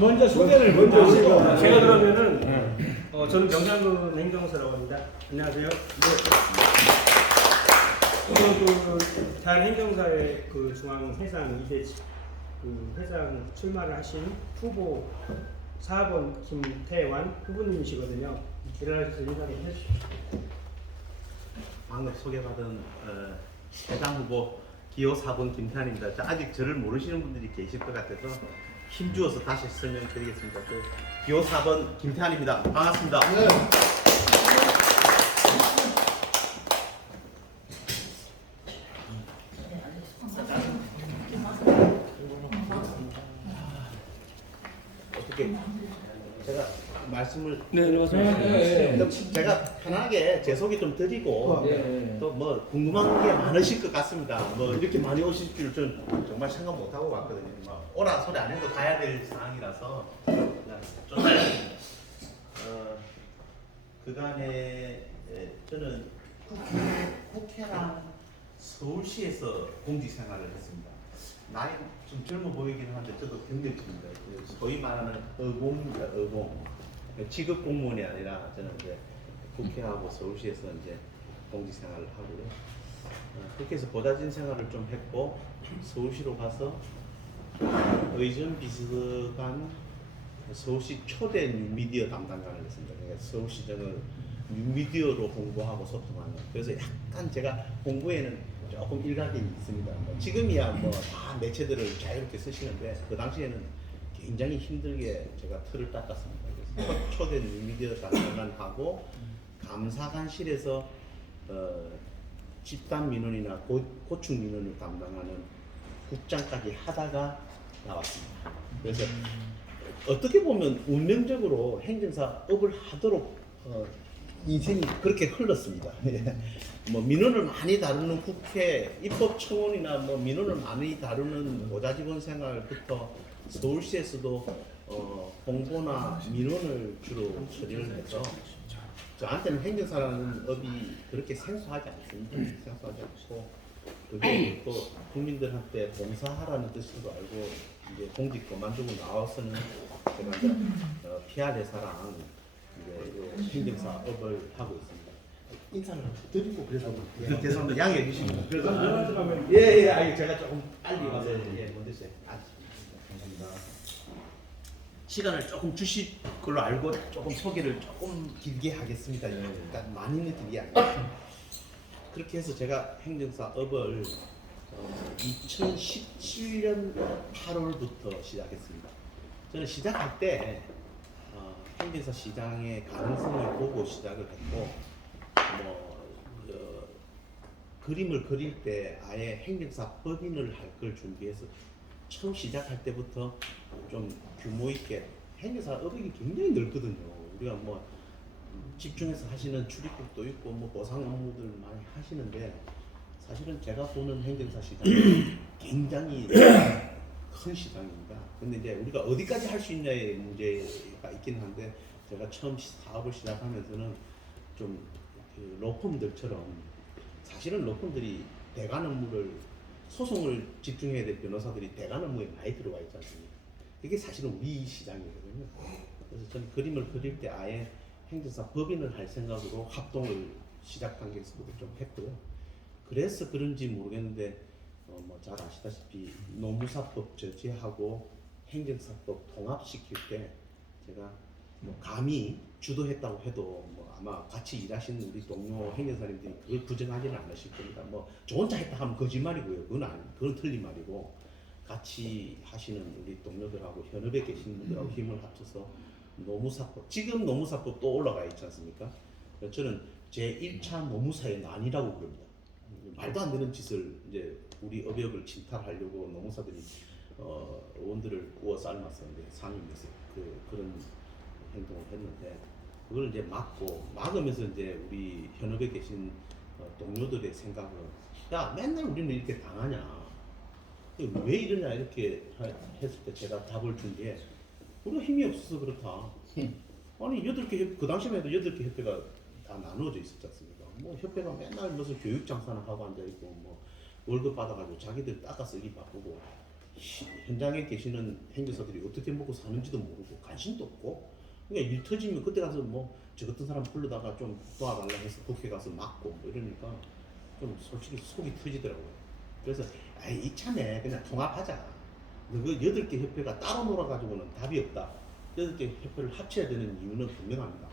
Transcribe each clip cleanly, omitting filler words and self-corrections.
먼저 소개를 먼저 하시고. 제가 그러면은 저는 명장군 행정사라고 합니다. 안녕하세요. 저는 그 대한행정사의 그 중앙회장 이제 그 회장 출마를 하신 후보 4번 김태환 후보님이시거든요. 일어나셔서 인사 좀 해주십시오. 방금 소개받은 회장 후보 기호 4번 김태환입니다. 아직 저를 모르시는 분들이 계실 것 같아서 힘주어서 다시 설명드리겠습니다. 기호 4번 김태환입니다. 반갑습니다. 네. 어떻게 제가 말씀을 그럼 제가 편하게 제 소개 좀 드리고 또 뭐 궁금한 게 많으실 것 같습니다. 뭐 이렇게 많이 오실 줄 저는 정말 생각 못 하고 왔거든요. 뭐 오라 소리 안 해도 가야 될 상황이라서 좀 그간에 저는 국회랑 서울시에서 공직 생활을 했습니다. 나이 좀 젊어 보이긴 한데 저도 경력직입니다. 소위 말하는 의공입니다. 의공. 직업 공무원이 아니라 저는 이제 국회하고 서울시에서 이제 공직 생활을 하고요. 국회에서 보좌진 생활을 좀 했고 서울시로 가서 의전 비서관 서울시 초대 뉴미디어 담당관을 했습니다. 그러니까 서울시정을 뉴미디어로 홍보하고 소통하는. 그래서 약간 제가 홍보에는 조금 일각이 있습니다. 지금이야 뭐 다 매체들을 자유롭게 쓰시는데 그 당시에는 굉장히 힘들게 제가 틀을 닦았습니다. 그래서 초대 뉴미디어 담당관하고 감사관실에서 집단 민원이나 고충 민원을 담당하는 국장까지 하다가 나왔습니다. 그래서 어떻게 보면 운명적으로 행정사 업을 하도록 인생이 그렇게 흘렀습니다. 뭐 민원을 많이 다루는 국회, 입법청원이나 뭐 민원을 많이 다루는 보좌직원 생활부터 서울시에서도 홍보나 민원을 주로 처리를 해서 저한테는 행정사라는 업이 그렇게 생소하지 않습니다. 생소하지 않고 그게 또 국민들한테 봉사하라는 뜻으로 알고 이제 공직 그만두고 나와서는 제가 이제 PR회사랑 이제 행정사 업을 하고 있습니다. 인사를 드리고 그래서 죄송합니다. 양해해 주시면 그래서 예예 제가 조금 빨리 와서 먼저 감사합니다. 시간을 조금 주실 걸로 알고 조금 소개를 조금 길게 하겠습니다. 그러니까 많이는 길게 아니고 그렇게 해서 제가 행정사 업을 2017년 8월부터 시작했습니다. 저는 시작할 때 행정사 시장의 가능성을 보고 시작을 했고 그림을 그릴 때 아예 행정사 법인을 할 걸 준비해서 처음 시작할 때부터 좀 규모 있게 행정사 업이 굉장히 넓거든요. 우리가 뭐 집중해서 하시는 출입국도 있고 뭐 보상 업무들 많이 하시는데 사실은 제가 보는 행정사 시장은 굉장히 큰 시장입니다. 근데 이제 우리가 어디까지 할 수 있냐의 문제가 있긴 한데 제가 처음 사업을 시작하면서는 좀 그 로펌들처럼 사실은 로펌들이 대관 업무를 소송을 집중해야 될 변호사들이 대관 업무에 많이 들어와 있지 않습니까? 이게 사실은 우리 시장이거든요. 그래서 저는 그림을 그릴 때 아예 행정사 법인을 할 생각으로 합동을 시작 단계에서부터 좀 했고요. 그래서 그런지 모르겠는데 뭐 잘 아시다시피 노무사법 제재하고 행정사법 통합시킬 때 제가 뭐 감히 주도했다고 해도 뭐 아마 같이 일하시는 우리 동료 행정사님들이 그걸 부정하지는 않으실 겁니다. 뭐 저 혼자 했다 하면 거짓말이고요. 그건 틀린 말이고 같이 하시는 우리 동료들하고 현업에 계신 분들하고 힘을 합쳐서 노무사법, 지금 노무사법 또 올라가 있지 않습니까? 저는 제 1차 노무사의 난이라고 부릅니다. 말도 안 되는 짓을 이제 우리 업역을 침탈하려고 노무사들이 의원들을 구워 삶아서 이제 상임해서 그런 행동을 했는데 그걸 이제 막으면서 이제 우리 현업에 계신 동료들의 생각은 야 맨날 우리는 이렇게 당하냐 왜 이러냐 이렇게 했을 때 제가 답을 준 게 우리가 힘이 없어서 그렇다. 아니 8개 그 당시만 해도 8개 협회가 다 나누어져 있었지 않습니까? 뭐 협회가 맨날 무슨 교육 장사나 하고 앉아 있고 뭐 월급 받아가지고 자기들 닦아 쓰기 바쁘고 현장에 계시는 행정사들이 어떻게 먹고 사는지도 모르고 관심도 없고 그러니까 일 터지면 그때 가서 뭐 저 같은 사람 불러다가 좀 도와달라 해서 국회 가서 막고 뭐 이러니까 좀 솔직히 속이 터지더라고요. 그래서 이참에 그냥 통합하자. 그 8개 협회가 따로 놀아가지고는 답이 없다. 8개 협회를 합쳐야 되는 이유는 분명합니다.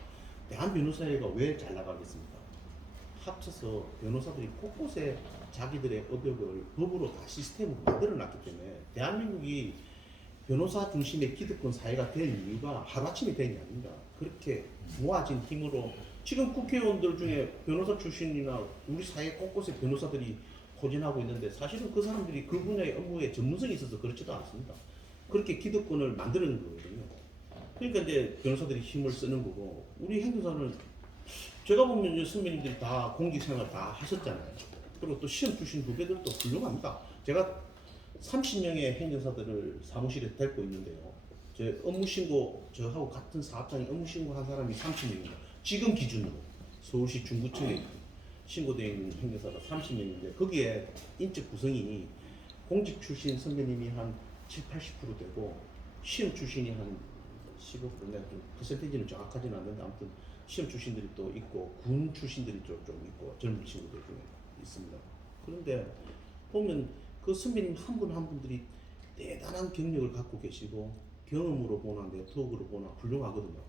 대한변호사회가 왜 잘 나가겠습니까? 합쳐서 변호사들이 곳곳에 자기들의 업역을 법으로 다 시스템으로 만들어놨기 때문에 대한민국이 변호사 중심의 기득권 사회가 될 이유가 하루아침에 된 게 아닙니다. 그렇게 모아진 힘으로 지금 국회의원들 중에 변호사 출신이나 우리 사회 곳곳에 변호사들이 포진하고 있는데 사실은 그 사람들이 그 분야의 업무에 전문성이 있어서 그렇지도 않습니다. 그렇게 기득권을 만드는 거거든요. 그러니까 이제 변호사들이 힘을 쓰는 거고 우리 행정사는 제가 보면 선배님들이 다 공직생활 다 하셨잖아요. 그리고 또 시험 출신 후배들도 훌륭합니다. 제가 30명의 행정사들을 사무실에 데리고 있는데요. 제 업무신고 저하고 같은 사업장에 업무신고 한 사람이 30명입니다. 지금 기준으로 서울시 중구청에 신고되어 있는 행정사가 30명인데 거기에 인적 구성이 공직 출신 선배님이 한 7, 80% 되고 시험 출신이 한 15%, 내가 좀 퍼센테이지는 정확하지는 않는데 아무튼 시험 출신들이 또 있고 군 출신들이 좀 있고 젊은 친구들 중에 있습니다. 그런데 보면 그 선배님 한 분 한 분들이 대단한 경력을 갖고 계시고 경험으로 보나 네트워크로 보나 훌륭하거든요.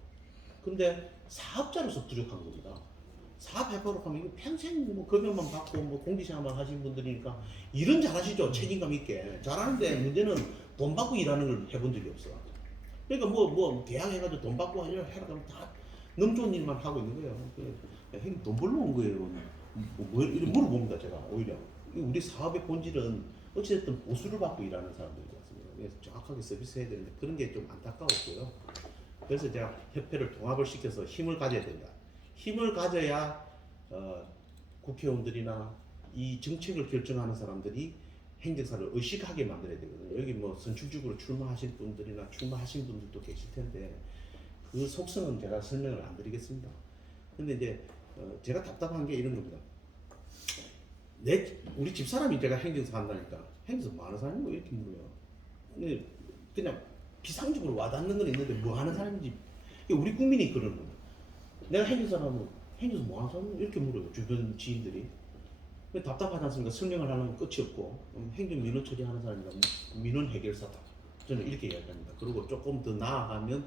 근데 사업자로서 부족한 겁니다. 사업해보러 가면 이거 평생 뭐 급여만 받고 뭐 공직생활만 하신 분들이니까 일은 잘하시죠. 책임감 있게 잘하는데 문제는 돈 받고 일하는 걸 해본 적이 없어. 그러니까 뭐 계약해가지고 돈 받고 해라 그러면 다 너무 좋은 일만 하고 있는 거예요. 형님 돈 벌러 온 거예요. 뭐 이렇게 물어봅니다 제가 오히려. 우리 사업의 본질은 어찌됐든 보수를 받고 일하는 사람들이지 않습니까? 그래서 정확하게 서비스해야 되는데 그런 게 좀 안타까웠고요. 그래서 제가 협회를 통합을 시켜서 힘을 가져야 된다. 힘을 가져야 국회의원들이나 이 정책을 결정하는 사람들이 행정사를 의식하게 만들어야 되거든요. 여기 뭐 선출직으로 출마하신 분들이나 출마하신 분들도 계실 텐데 그 속성은 제가 설명을 안 드리겠습니다. 근데 이제 제가 답답한 게 이런 겁니다. 우리 집사람이 제가 행정사 한다니까 행정사 뭐 하는 사람이고 이렇게 물어요. 근데 그냥 비상적으로 와닿는 건 있는데 뭐 하는 사람인지 우리 국민이 그러는 거예요. 내가 행정사라면 행정사 뭐 하는 사람이고 이렇게 물어요. 주변 지인들이. 답답하지 않습니까? 설명을 하려면 끝이 없고 행정 민원 처리하는 사람이라 민원 해결사다. 저는 이렇게 이야기합니다. 그리고 조금 더 나아가면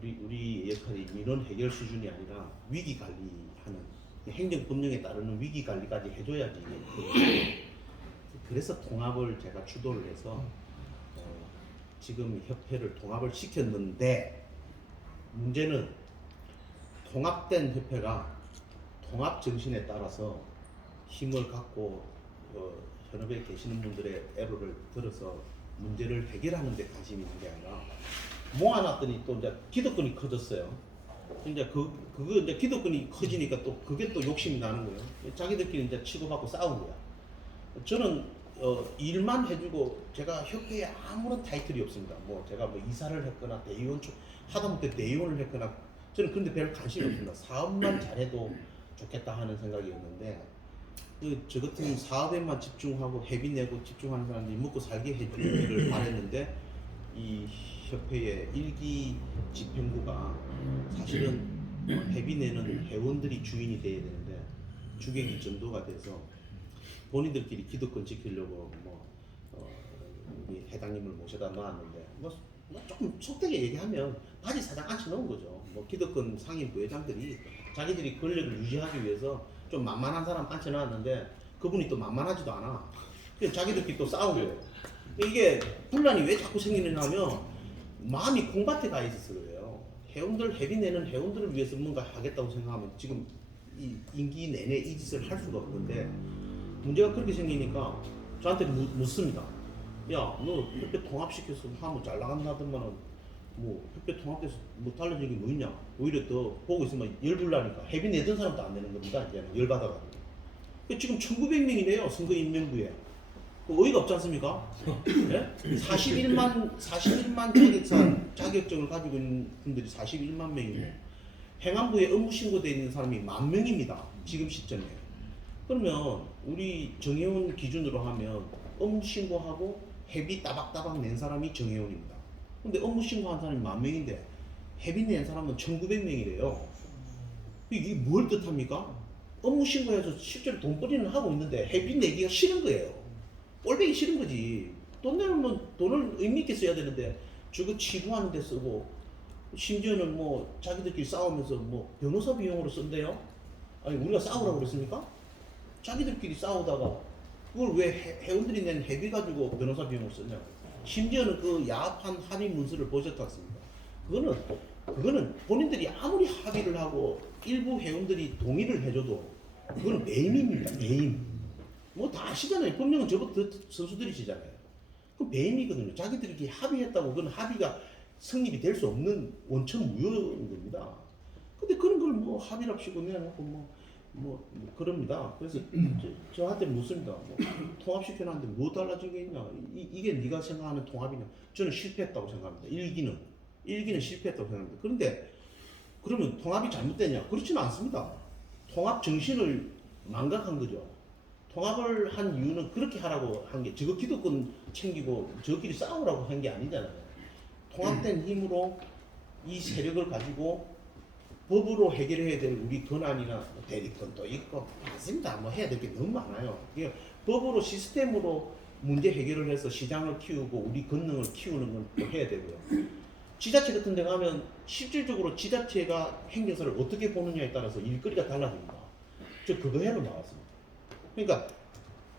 우리 역할이 민원 해결 수준이 아니라 위기 관리하는 행정법령에 따르는 위기 관리까지 해줘야지. 그래서 통합을 제가 주도를 해서 지금 협회를 통합을 시켰는데 문제는 통합된 협회가 통합 정신에 따라서 힘을 갖고 현업에 계시는 분들의 애로를 들어서 문제를 해결하는 데 관심이 있는 게 아니라 모아놨더니 또 이제 기득권이 커졌어요. 이제 그거 이제 기득권이 커지니까 또 그게 또 욕심이 나는 거예요. 자기들끼리 이제 치고받고 싸운 거야. 저는 일만 해주고 제가 협회에 아무런 타이틀이 없습니다. 뭐 제가 뭐 이사를 했거나 대의원 하다못해 대의원을 했거나 저는 그런데 별 관심이 없습니다. 사업만 잘해도 좋겠다 하는 생각이었는데 저 같은 사업에만 집중하고 회비 내고 집중하는 사람들이 먹고 살게 해주기를 바랬는데 이 협회의 일기 집행부가 사실은 회비 내는 회원들이 주인이 돼야 되는데 주객이 전도가 돼서 본인들끼리 기득권 지키려고 우리 회장님을 모셔다 놨는데 조금 속되게 얘기하면 바지 사장 앉혀놓은 거죠. 기득권 상임 부회장들이 자기들이 권력을 유지하기 위해서 좀 만만한 사람 앉혀놨는데 그분이 또 만만하지도 않아. 그래서 자기들끼리 또 싸운 거예요. 이게 분란이 왜 자꾸 생기느냐면 마음이 콩밭에 가 있어서 그래요. 회원들 회비 내는 회원들을 위해서 뭔가 하겠다고 생각하면 지금 이 임기 내내 이 짓을 할 수가 없는데 문제가 그렇게 생기니까 저한테 묻습니다. 야, 너 협회 통합시켜서 하면 잘 나간다더만은 뭐 협회 통합돼서 뭐 달라진 게 뭐 있냐? 오히려 더 보고 있으면 열불나니까 회비 내던 사람도 안 내는 겁니다. 이제는 열받아가지고. 지금 1900명이네요 선거 인명부에. 어이가 없지 않습니까? 네? 41만 자격증을 가지고 있는 분들이 41만 명이고 행안부에 업무 신고되어 있는 사람이 10,000명입니다. 지금 시점에. 그러면 우리 정의원 기준으로 하면 업무 신고하고 회비 따박따박 낸 사람이 정혜원입니다. 근데 업무 신고한 사람이 10,000명인데 회비 낸 사람은 1,900명이래요. 이게 뭘 뜻합니까? 업무 신고해서 실제로 돈벌이는 하고 있는데 회비 내기가 싫은 거예요. 꼴보기 싫은 거지. 돈 내면 돈을 의미 있게 써야 되는데 저거 치료하는 데 쓰고 심지어는 뭐 자기들끼리 싸우면서 뭐 변호사 비용으로 쓴대요. 아니 우리가 싸우라고 그랬습니까? 자기들끼리 싸우다가 그걸 왜 회원들이 낸 회비 가지고 변호사 비용을 쓰냐고. 심지어는 그 야합한 합의 문서를 보셨지 않습니까? 그거는 본인들이 아무리 합의를 하고 일부 회원들이 동의를 해줘도 그거는 배임입니다. 배임. 뭐 다 아시잖아요. 법령은 저부터 선수들이시잖아요. 그 배임이거든요. 자기들끼리 합의했다고 그건 합의가 성립이 될 수 없는 원천 무효인 겁니다. 근데 그런 걸 뭐 합의랍시고 내놓고 뭐 그럽니다. 그래서 저한테 묻습니다. 뭐 통합시켜놨는데 뭐 달라진 게 있냐? 이게 네가 생각하는 통합이냐? 저는 실패했다고 생각합니다. 일기는 실패했다고 생각합니다. 그런데 그러면 통합이 잘못됐냐? 그렇지는 않습니다. 통합 정신을 망각한 거죠. 통합을 한 이유는 그렇게 하라고 한 게 저거 기득권 챙기고 저끼리 싸우라고 한 게 아니잖아요. 통합된 힘으로 이 세력을 가지고 법으로 해결해야 될 우리 권한이나 대리권도 있고 많습니다. 뭐 해야 될 게 너무 많아요. 이게 법으로 시스템으로 문제 해결을 해서 시장을 키우고 우리 권능을 키우는 건 또 해야 되고요. 지자체 같은 데 가면 실질적으로 지자체가 행정사를 어떻게 보느냐에 따라서 일거리가 달라집니다. 저 그거 해로 나왔습니다. 그러니까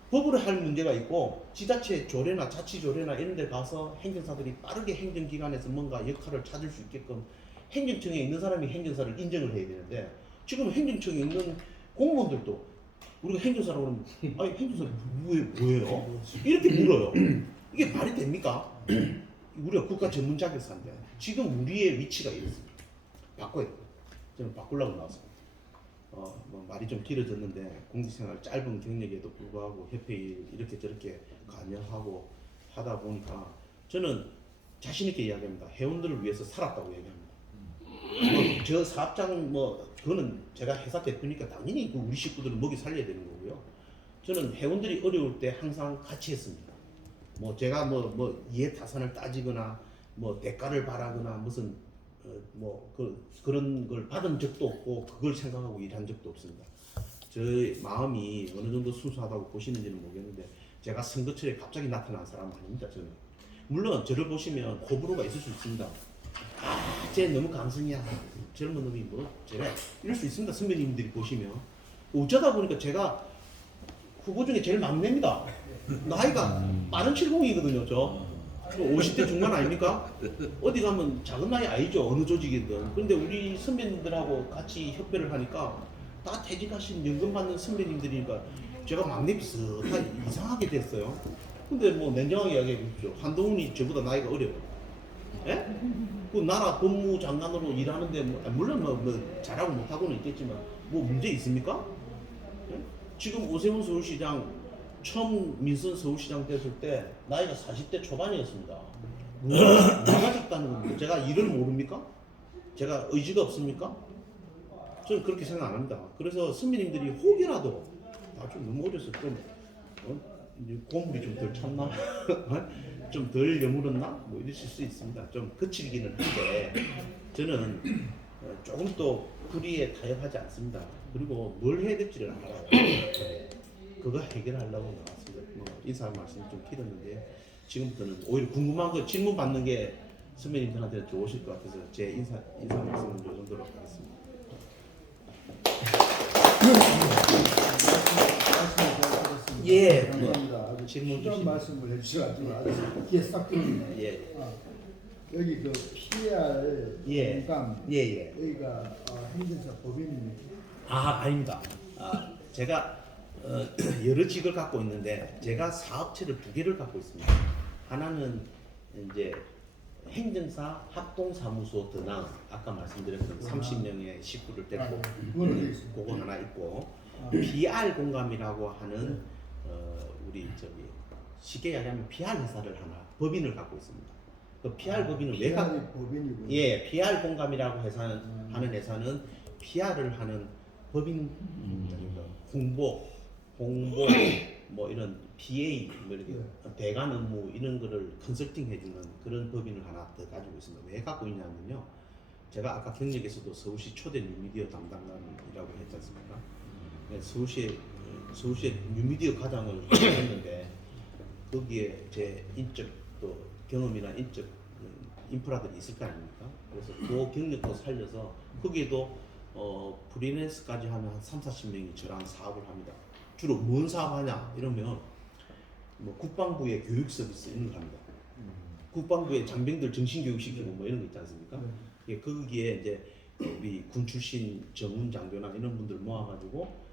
법으로 할 문제가 있고 지자체 조례나 자치조례나 이런 데 가서 행정사들이 빠르게 행정기관에서 뭔가 역할을 찾을 수 있게끔 행정청에 있는 사람이 행정사를 인정을 해야 되는데 지금 행정청에 있는 공무원들도 우리가 행정사라고 그러면 아니 행정사 뭐예요? 이렇게 물어요. 이게 말이 됩니까? 우리가 국가 전문 자격사인데 지금 우리의 위치가 이렇습니다. 바꿔야 돼요. 저는 바꾸려고 나왔습니다. 뭐 말이 좀 길어졌는데 공직생활 짧은 경력에도 불구하고 협회에 이렇게 저렇게 관여하고 하다 보니까 저는 자신 있게 이야기합니다. 회원들을 위해서 살았다고 얘기합니다. 저 사업장 그거는 제가 회사 대표니까 당연히 우리 식구들을 먹이 살려야 되는 거고요. 저는 회원들이 어려울 때 항상 같이 했습니다. 제가 이해타산을 따지거나 대가를 바라거나 무슨 그런 걸 받은 적도 없고 그걸 생각하고 일한 적도 없습니다. 저의 마음이 어느 정도 순수하다고 보시는지는 모르겠는데 제가 선거철에 갑자기 나타난 사람 아닙니다. 저는 물론 저를 보시면 호불호가 있을 수 있습니다. 쟤 너무 감성이야. 젊은 놈이 쟤네 이럴 수 있습니다. 선배님들이 보시면 어쩌다 보니까 제가 후보 중에 제일 막내입니다. 나이가 빠른 70이거든요. 저 50대 중반 아닙니까? 어디 가면 작은 나이 아니죠. 어느 조직이든. 그런데 우리 선배님들하고 같이 협회를 하니까 다 퇴직하신 연금 받는 선배님들이니까 제가 막내 비슷한 이상하게 됐어요. 근데 냉정하게 이야기해 보십시오. 한동훈이 저보다 나이가 어려요. 예? 그 나라 법무장관으로 일하는데 물론 잘하고 못하고는 있겠지만 문제 있습니까? 예? 지금 오세훈 서울시장 처음 민선 서울시장 됐을 때 나이가 40대 초반이었습니다. 뭐가 적다는 겁니다. 제가 일을 모릅니까? 제가 의지가 없습니까? 저는 그렇게 생각 안 합니다. 그래서 선배님들이 혹이라도 좀 너무 어려서 좀 고물이 좀 덜 찼나? 좀 덜 여물었나? 이러실 수 있습니다. 좀 거칠기는 한데 저는 조금 또 불의에 타협하지 않습니다. 그리고 뭘 해야 될지를 알아요. 그거 해결하려고 나왔습니다. 인사 말씀이 좀 길었는데 지금부터는 오히려 궁금한 거 질문 받는 게 선배님들한테 좋으실 것 같아서 제 인사 말씀은 이 정도로 하겠습니다. 예, 감사합니다. 아주 질문 필요한 주시면. 말씀을 해주셔가지고 아주 귀에 싹 들어오네요. 예. 여기 그 PR 예. 공감 예. 여기가 행정사 법인입니까? 아닙니다. 제가 여러 직을 갖고 있는데 제가 사업체를 2개를 갖고 있습니다. 하나는 이제 행정사 합동사무소 드나 아까 말씀드렸던 30명의 식구를 데리고 그건 어디 있습니까? 그거 하나 있고 PR 공감이라고 하는 우리 쉽게 이야기하면 PR 회사를 하나 법인을 갖고 있습니다. 그 PR 법인은 왜 갖고? 법인이군요. 예, PR 공감이라고 하는 회사는 PR을 하는 법인 홍보 뭐 이런 PA 뭐 이렇게 대관 업무 이런 거를 컨설팅 해주는 그런 법인을 하나 더 가지고 있습니다. 왜 갖고 있냐면요. 제가 아까 경력에서도 서울시 초대 뉴미디어 담당관이라고 했지 않습니까? 네, 서울시의 뉴미디어 과장을 했는데 거기에 제 인적 또 경험이나 인적 인프라들이 있을 거 아닙니까? 그래서 그 경력도 살려서 거기에도 프리랜서까지 하면 한 30-40명이 저랑 사업을 합니다. 주로 뭔 사업하냐 이러면 뭐 국방부의 교육 서비스 이런 거 합니다. 국방부의 장병들 정신 교육 시키고 뭐 이런 거 있지 않습니까? 예, 거기에 이제 우리 군 출신 정훈 장교나 이런 분들 모아가지고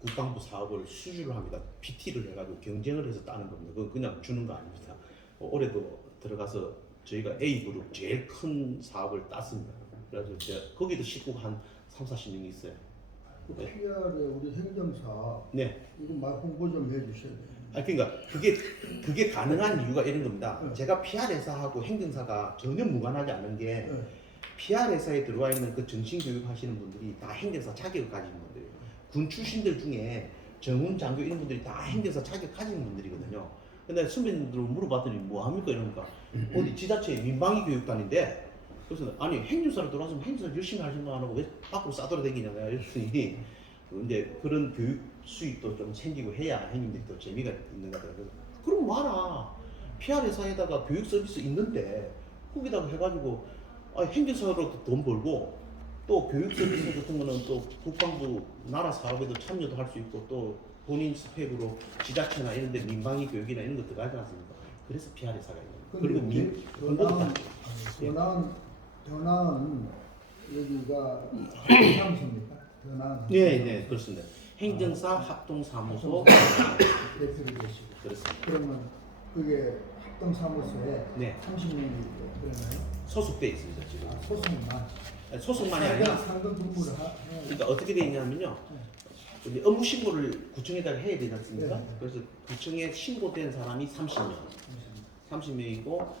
국방부 사업을 수주를 합니다. PT를 해가지고 경쟁을 해서 따는 겁니다. 그건 그냥 주는 거 아닙니다. 올해도 들어가서 저희가 A 그룹 제일 큰 사업을 땄습니다. 그래서 제가 거기도 식구가 한 30-40명이 있어요. 그 PR의 우리 행정사 네. 이거 말 홍보 좀 해주셔야 돼요. 아 그러니까 그게 가능한 이유가 이런 겁니다. 네. 제가 PR 회사하고 행정사가 전혀 무관하지 않은 게 네. PR 회사에 들어와 있는 그 정신 교육 하시는 분들이 다 행정사 자격을 가진 분들이에요. 군 출신들 중에 정훈 장교 이런 분들이 다 행정사 자격 가진 분들이거든요. 근데 선배님들 물어봤더니 뭐 합니까 이러니까 어디 지자체 민방위 교육단인데 그래서 아니 행정사로 들어와서 행정사 열심히 할 생각 안 하고 왜 밖으로 싸돌아다니냐 이랬더니 근데 그런 교육 수익도 좀 챙기고 해야 형님들이 또 재미가 있는 것 같아요. 그럼 와라. PR 회사에다가 교육 서비스 있는데 거기다가 해가지고 행정사로 돈 벌고 또 교육 서비스 같은 거는 또 국방부 나라 사업에도 참여도 할 수 있고 또 본인 스펙으로 지자체나 이런 데 민방위 교육이나 이런 거 들어가지 않습니까? 그래서 PR 회사가 있는 거예요. 그리고 더 나은 여기가 사무소입니까? 더 나은 네 그렇습니다. 행정사 합동사무소 대표를 계시고 그렇습니다. 그러면 그게 합동사무소에 네 30명이 그러나요? 소속돼 있습니다 지금. 소속만 소속만이 아니라 상급 근무를 그러니까 어떻게 돼 있냐면요. 이제 업무 신고를 구청에다가 해야 되지 않습니까? 네. 그래서 구청에 신고된 사람이 30명이고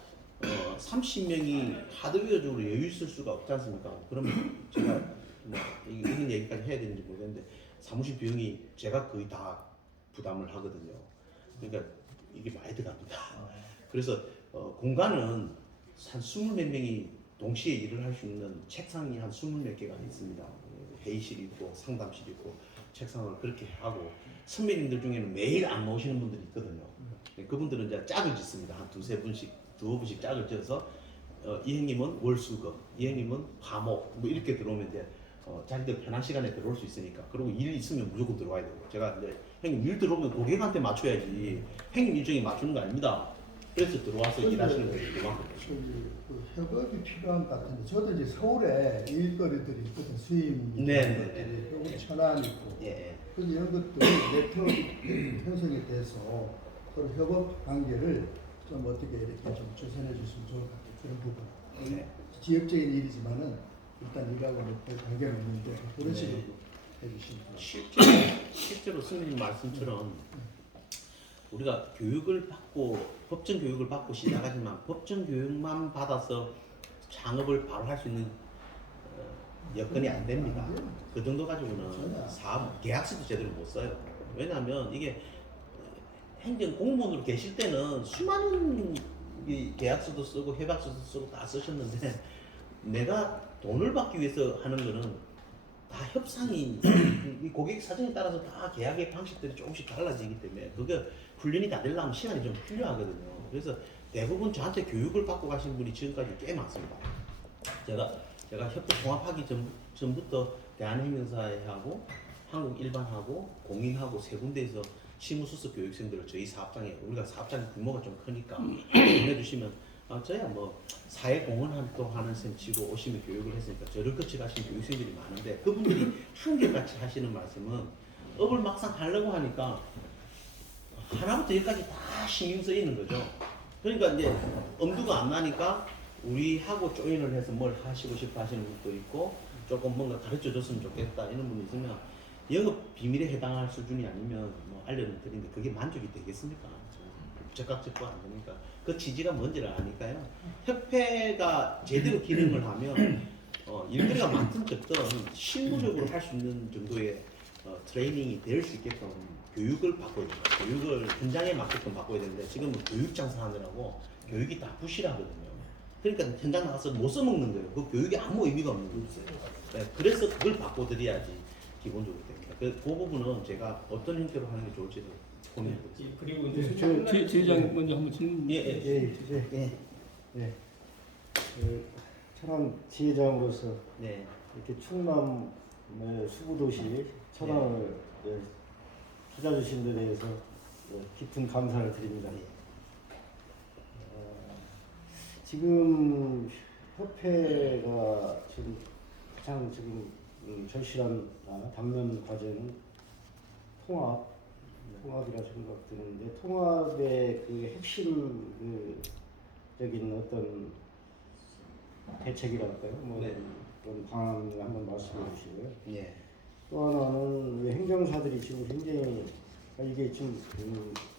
30명이 하드웨어적으로 여유 있을 수가 없지 않습니까? 그러면 제가 뭐 이런 얘기까지 해야 되는지 모르겠는데 사무실 비용이 제가 거의 다 부담을 하거든요. 그러니까 이게 많이 들어갑니다. 그래서 공간은 한 20몇 명이 동시에 일을 할 수 있는 책상이 한 20몇 개가 있습니다. 회의실이 있고 상담실이 있고 책상을 그렇게 하고 선배님들 중에는 매일 안 나오시는 분들이 있거든요. 그분들은 이제 짝을 짓습니다. 한 두어 분씩 짝을 지어서 이 형님은 월수금, 이 형님은 화목 뭐 이렇게 들어오면 이제 자기들 편한 시간에 들어올 수 있으니까 그리고 일 있으면 무조건 들어와야 되고 제가 이제 형님 일 들어오면 고객한테 맞춰야지 형님 일정에 맞추는 거 아닙니다. 그래서 들어와서 일하시는 거예요. 그 협업이 필요한 것 같은데 저도 이제 서울에 일거리들이 있거든 수임 네. 여기 천안 있고 예. 그래서 이런 것들이 네트워크 형성이 돼서 서로 협업 관계를 좀 어떻게 이렇게 좀 조선해 주시면 좋을 것 같아요. 그런 부분. 네. 지역적인 일이지만은 일단 일하고는 별 관계는 없는데 그런 네. 식으로 해주시면 좋을 실제로 스님 말씀처럼 우리가 교육을 받고 법정 교육을 받고 시작하지만 법정 교육만 받아서 창업을 바로 할 수 있는 여건이 안 됩니다. 그 정도 가지고는 사업 계약서도 제대로 못 써요. 왜냐하면 이게 행정 공무원으로 계실 때는 수많은 이 계약서도 쓰고 협약서도 쓰고 다 쓰셨는데 내가 돈을 받기 위해서 하는 거는 다 협상이 이 고객 사정에 따라서 다 계약의 방식들이 조금씩 달라지기 때문에 그게 훈련이 다 되려면 시간이 좀 필요하거든요. 그래서 대부분 저한테 교육을 받고 가신 분이 지금까지 꽤 많습니다. 제가 협동 통합하기 전부터 대한행정사하고 한국일반하고 공인하고 세 군데에서 실무수습 교육생들을 저희 사업장에 우리가 사업장 규모가 좀 크니까 보내주시면 저야 뭐 사회공헌 활동하는 셈 치고 오시면 교육을 했으니까 저를 거쳐 가신 교육생들이 많은데 그분들이 한결같이 하시는 말씀은 업을 막상 하려고 하니까 하나부터 열까지 다 신경 쓰이는 거죠. 그러니까 이제 엄두가 안 나니까 우리하고 조인을 해서 뭘 하시고 싶어 하시는 분도 있고 조금 뭔가 가르쳐 줬으면 좋겠다 이런 분이 있으면 영업 비밀에 해당할 수준이 아니면 뭐 알려드리는데 그게 만족이 되겠습니까? 즉각 안 되니까 그 취지가 뭔지를 아니까요. 협회가 제대로 기능을 하면 일거리가 많든 적든 실무적으로 할 수 있는 정도의 트레이닝이 될 수 있게끔 교육을 바꿔야 돼요. 교육을 현장에 맞게끔 바꿔야 되는데 지금은 교육 장사하느라고 교육이 다 부실하거든요. 그러니까 현장 나가서 못 써먹는 거예요. 그 교육이 아무 의미가 없는 거예요. 네, 그래서 그걸 바꿔드려야지 기본적으로 됩니다. 그 부분은 제가 어떤 형태로 하는 게 좋을지도 고민해보고 있습니다. 그리고 이제 지회장 먼저 한번 질문. 예. 천안 지회장으로서 네. 이렇게 충남의 수구도시 천안을 찾아주신 데 대해서 깊은 감사를 드립니다. 지금 협회가 지금 가장 절실한 당면 과제는 통합이라 생각드는데 통합의 그 핵심적인 어떤 대책이랄까요? 뭐 네. 그런 방안을 한번 말씀해 주시고요. 예. 또 하나는 왜 행정사들이 지금 굉장히 이게 지금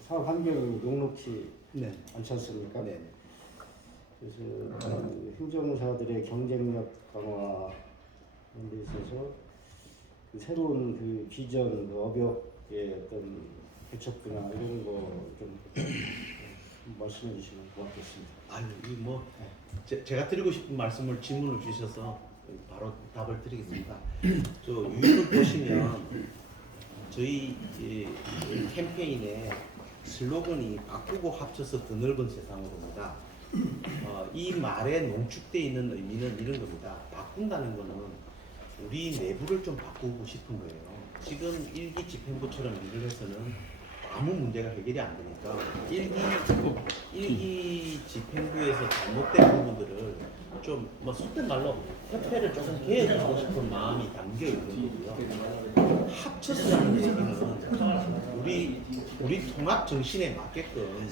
사업 환경이 녹록치 네. 않지 않습니까? 네. 그래서 그 행정사들의 경쟁력 강화 이런 데 있어서 그 새로운 그 비전, 그 업역의 어떤 개척구나 이런 거 좀 말씀해 주시면 고맙겠습니다. 아유, 이뭐 제가 드리고 싶은 말씀을 질문을 주셔서 바로 답을 드리겠습니다. 저 유튜브 보시면 저희 캠페인의 슬로건이 바꾸고 합쳐서 더 넓은 세상으로입니다. 이 말에 농축되어 있는 의미는 이런 겁니다. 바꾼다는 거는 우리 내부를 좀 바꾸고 싶은 거예요. 지금 일기 집행부처럼 일을 해서는 아무 문제가 해결이 안 되니까 일기 집행부에서 잘못된 부분들을 좀 뭐 속된 말로 협회를 조금 개혁하고 싶은 마음이 담겨 있는 거고요. 합쳐서 하는 얘기는 우리 통합 정신에 맞게끔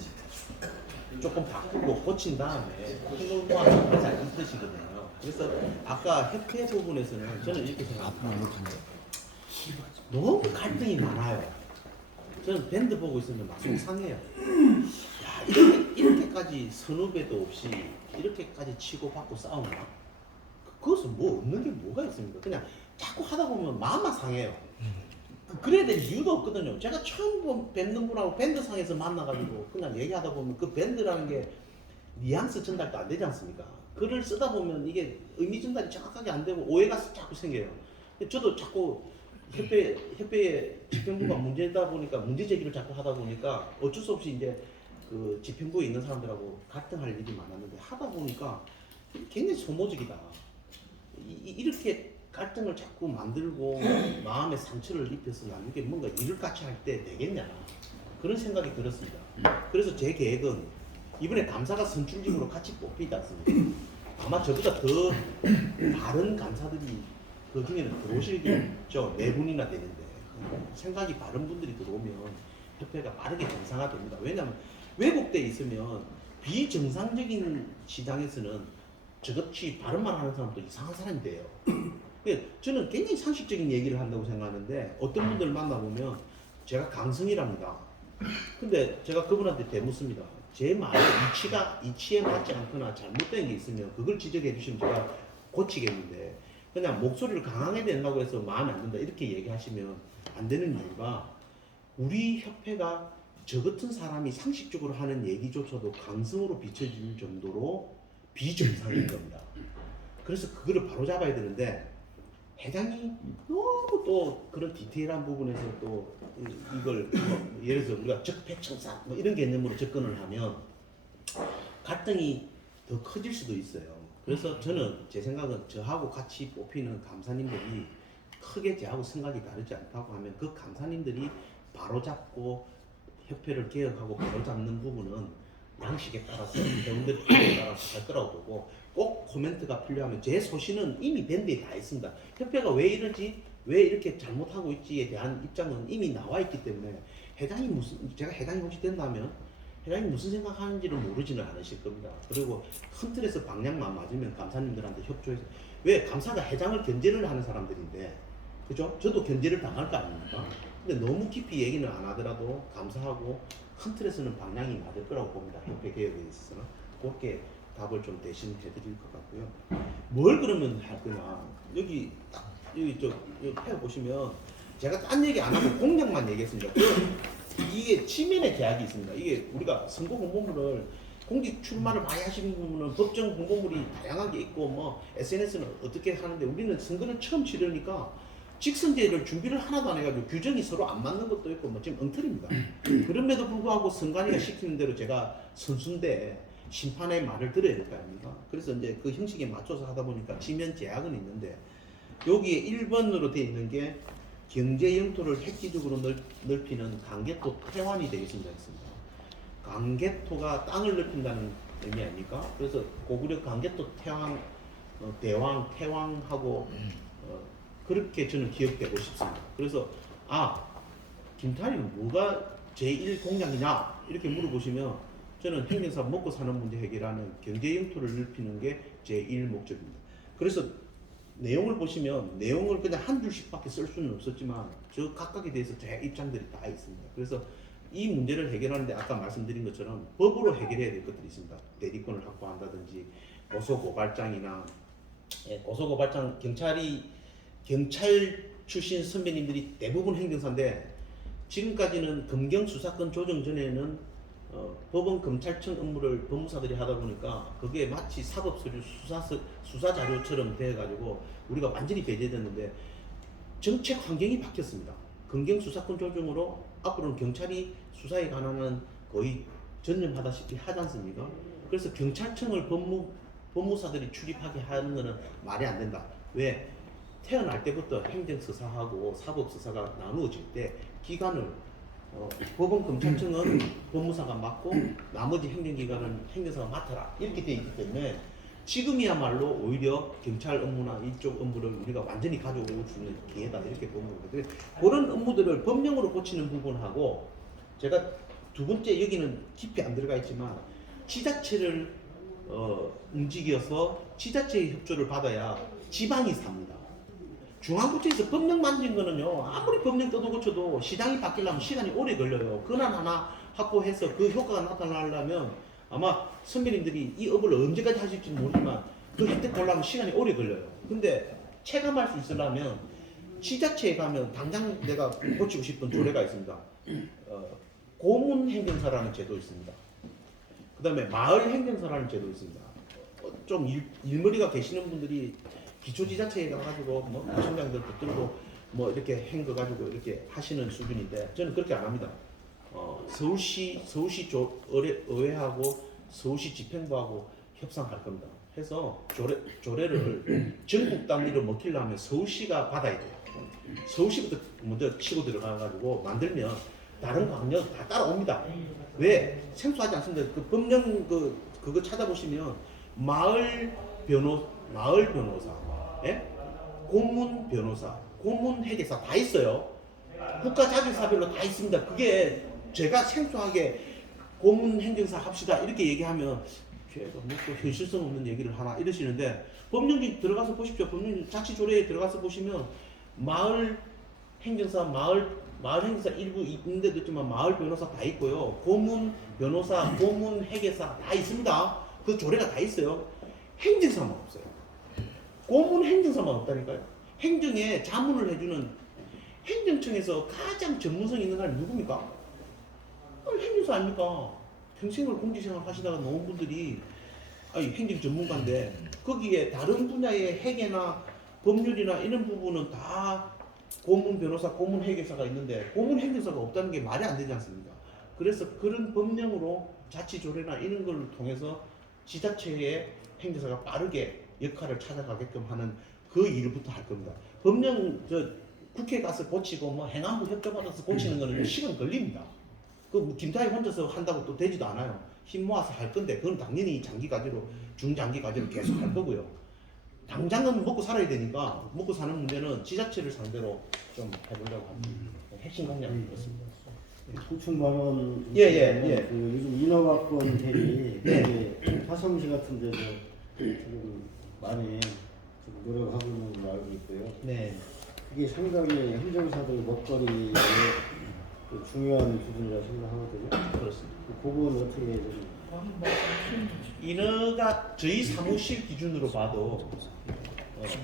조금 바꾸고 고친 다음에 행동과 잘 이끄시거든요. 그래서 아까 협회 부분에서는 저는 이렇게 생각합니다. 너무 갈등이 많아요. 저는 밴드 보고 있으면 막상 상해요. 야, 이렇게까지 선후배도 없이 이렇게까지 치고받고 싸우나? 그것은 뭐 없는 게 뭐가 있습니까? 그냥 자꾸 하다 보면 마음만 상해요. 그래야 될 이유도 없거든요. 제가 처음 뵙는 분하고 밴드상에서 만나가지고 그냥 얘기하다 보면 그 밴드라는 게 뉘앙스 전달도 안 되지 않습니까? 글을 쓰다 보면 이게 의미 전달이 정확하게 안 되고 오해가 자꾸 생겨요. 저도 자꾸 협회의 집행부가 문제다 보니까 문제 제기를 자꾸 하다 보니까 어쩔 수 없이 이제 그 집행부에 있는 사람들하고 갈등할 일이 많았는데 하다 보니까 굉장히 소모적이다. 이렇게 갈등을 자꾸 만들고 마음에 상처를 입혀서 나중에 뭔가 일을 같이 할 때 되겠냐 그런 생각이 들었습니다. 그래서 제 계획은 이번에 감사가 선출직으로 같이 뽑히지 않습니까? 아마 저보다 더 다른 감사들이 그 중에는 들어오시겠죠. 4분이나 되는데 생각이 바른 분들이 들어오면 협회가 빠르게 정상화됩니다. 왜냐하면 왜곡돼 있으면 비정상적인 시장에서는 저같이 바른 말 하는 사람도 이상한 사람이 돼요. 저는 굉장히 상식적인 얘기를 한다고 생각하는데 어떤 분들 만나보면 제가 강성이랍니다. 근데 제가 그분한테 대묻습니다. 제 말의 이치에 맞지 않거나 잘못된 게 있으면 그걸 지적해 주시면 제가 고치겠는데 그냥 목소리를 강하게 낸다고 해서 마음에 안 든다 이렇게 얘기하시면 안 되는 이유가 우리 협회가 저 같은 사람이 상식적으로 하는 얘기조차도 강성으로 비춰질 정도로 비정상인 겁니다. 그래서 그거를 바로 잡아야 되는데 회장이 너무 또 그런 디테일한 부분에서 또 이걸 뭐 예를 들어서 우리가 적폐청산 뭐 이런 개념으로 접근을 하면 갈등이 더 커질 수도 있어요. 그래서 저는 제 생각은 저하고 같이 뽑히는 감사님들이 크게 저하고 생각이 다르지 않다고 하면 그 감사님들이 바로잡고 협회를 개혁하고 바로잡는 부분은 양식에 따라서 회원들에 따라서 할 거라고 보고 꼭 코멘트가 필요하면 제 소신은 이미 밴드에 다 있습니다. 협회가 왜 이러지? 왜 이렇게 잘못하고 있지에 대한 입장은 이미 나와 있기 때문에 제가 해당이 혹시 된다면 회장님 무슨 생각하는지를 모르지는 않으실 겁니다. 그리고 큰 틀에서 방향만 맞으면 감사님들한테 협조해서 왜 감사가 회장을 견제를 하는 사람들인데 그죠? 저도 견제를 당할 거 아닙니까? 근데 너무 깊이 얘기는 안 하더라도 감사하고 큰 틀에서는 방향이 맞을 거라고 봅니다. 협회 개혁에 있어서는 그렇게 답을 좀 대신 해드릴 것 같고요. 뭘 그러면 할 거냐? 여기 딱 여기 펴 보시면 제가 딴 얘기 안 하고 공약만 얘기했습니다. 이게 지면에 계약이 있습니다. 이게 우리가 선거 공보물을 공직 출마를 많이 하시는 분은 법정 공보물이 다양하게 있고 뭐 SNS는 어떻게 하는데 우리는 선거를 처음 치르니까 직선제를 준비를 하나도 안 해가지고 규정이 서로 안 맞는 것도 있고 뭐 지금 엉터리입니다. 그럼에도 불구하고 선관위가 시키는 대로 제가 선수인데 심판의 말을 들어야 될 거 아닙니까? 그래서 이제 그 형식에 맞춰서 하다 보니까 지면 제약은 있는데 여기에 1번으로 되어 있는 게 경제 영토를 획기적으로 넓히는 강개토 태완이 되겠습니다. 했습니다. 강개토가 땅을 넓힌다는 의미 아닙니까? 그래서 고구려 강개토 태왕, 대왕, 태왕하고 그렇게 저는 기억되고 싶습니다. 그래서 김탈이는 뭐가 제1 공약이냐 이렇게 물어보시면 저는 행정사 먹고 사는 문제 해결하는 경제 영토를 넓히는 게 제1 목적입니다. 그래서 내용을 보시면 내용을 그냥 한 줄씩밖에 쓸 수는 없었지만 저 각각에 대해서 제 입장들이 다 있습니다. 그래서 이 문제를 해결하는데 아까 말씀드린 것처럼 법으로 해결해야 될 것들이 있습니다. 대리권을 확보한다든지 고소고발장이나 고소고발장 경찰 출신 선배님들이 대부분 행정사인데 지금까지는 검경 수사권 조정 전에는 법원 검찰청 업무를 법무사들이 하다 보니까 그게 마치 사법서류 수사 자료처럼 돼가지고 우리가 완전히 배제됐는데 정책 환경이 바뀌었습니다. 검경 수사권 조정으로 앞으로는 경찰이 수사에 관한 거의 전념하다시피 하지 않습니까? 그래서 경찰청을 법무사들이 출입하게 하는 것은 말이 안 된다. 왜? 태어날 때부터 행정수사하고 사법수사가 나누어질 때 기관을 법원 검찰청은 법무사가 맡고 나머지 행정기관은 행정사가 맡아라 이렇게 되어 있기 때문에 지금이야말로 오히려 경찰 업무나 이쪽 업무를 우리가 완전히 가져올 수 있는 기회다 이렇게 보는 거거든요. 그런 업무들을 법령으로 고치는 부분하고 제가 두 번째 여기는 깊이 안 들어가 있지만 지자체를 움직여서 지자체의 협조를 받아야 지방이 삽니다. 중앙부처에서 법령 만진 거는요 아무리 법령 떠도 고쳐도 시장이 바뀌려면 시간이 오래 걸려요. 권한 하나 확보해서 그 효과가 나타나려면 아마 선배님들이 이 업을 언제까지 하실지 모르지만 그 혜택 보려면 시간이 오래 걸려요. 근데 체감할 수 있으려면 지자체에 가면 당장 내가 고치고 싶은 조례가 있습니다. 고문 행정사라는 제도 있습니다. 그 다음에 마을 행정사라는 제도 있습니다. 좀 일머리가 계시는 분들이 기초지자체에 가가지고 뭐 구청장들 붙들고 뭐 이렇게 행거 가지고 이렇게 하시는 수준인데 저는 그렇게 안 합니다. 서울시 의회하고 서울시 집행부하고 협상할 겁니다. 해서 조례를 전국 단위로 먹히려면 서울시가 받아야 돼요. 서울시부터 먼저 치고 들어가가지고 만들면 다른 광역 다 따라옵니다. 왜? 생소하지 않습니다. 그 법령 그거 찾아보시면 마을 변호사, 예? 고문 변호사, 고문 회계사 다 있어요. 국가 자격사별로 다 있습니다. 그게 제가 생소하게 고문 행정사 합시다 이렇게 얘기하면 제가 뭐또 현실성 없는 얘기를 하나 이러시는데 법령에 들어가서 보십시오. 법령 자치조례에 들어가서 보시면 마을 행정사 일부 있는데도 있지만 마을 변호사 다 있고요. 고문 변호사, 고문 회계사 다 있습니다. 그 조례가 다 있어요. 행정사만 없어요. 고문 행정사만 없다니까요. 행정에 자문을 해주는 행정청에서 가장 전문성 있는 사람이 누굽니까? 행정사 아닙니까? 평생을 공직생활 하시다가 나온 분들이 행정 전문가인데 거기에 다른 분야의 회계나 법률이나 이런 부분은 다 고문 변호사, 고문 회계사가 있는데 고문 행정사가 없다는 게 말이 안 되지 않습니까? 그래서 그런 법령으로 자치조례나 이런 걸 통해서 지자체의 행정사가 빠르게 역할을 찾아가게끔 하는 그 일부터 할 겁니다. 법령 국회에 가서 고치고 뭐 행안부 협조 받아서 고치는 거는 시간 걸립니다. 그 김타희 혼자서 한다고 또 되지도 않아요. 힘 모아서 할 건데 그건 당연히 장기 과제로 중장기 과제로 계속 할 거고요. 당장은 먹고 살아야 되니까 먹고 사는 문제는 지자체를 상대로 좀 해보려고 합니다. 핵심 공약은 그렇습니다. 고충만원 예. 그 요즘 인허가권 대리 네. 화성시 같은 데서 지금 많이 지금 노력하고 있는 걸로 알고 있고요. 네. 그게 상당히 행정사들 먹거리의 그 중요한 부분이라 생각하거든요. 그렇습니다. 그 부분 어떻게 좀 인허가 저희 사무실 기준으로 봐도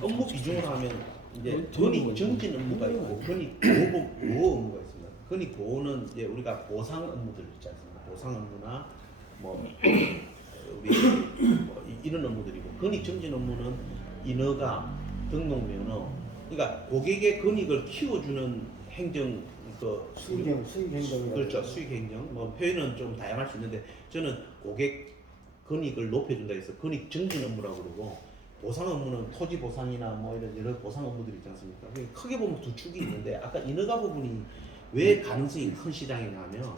업무 비중으로 하면 이제 건익 정진 업무가 있고 건익 보호 업무가 있습니다. 건익 보호는 이제 우리가 보상 업무들 있지 않습니까? 보상 업무나 뭐 우리 뭐 이런 업무들이고 건익 정진 업무는 인허가, 등록면허, 그러니까 고객의 건익을 키워주는 행정 수익 행정이라고. 그렇죠. 수익 행정. 뭐 표현은 좀 다양할 수 있는데 저는 고객 건익을 높여준다 해서 건익 정진 업무라고 그러고 보상 업무는 토지 보상이나 뭐 이런 여러 보상 업무들이 있지 않습니까? 크게 보면 두 축이 있는데 아까 인허가 부분이 왜 가능성이 큰 시장이냐면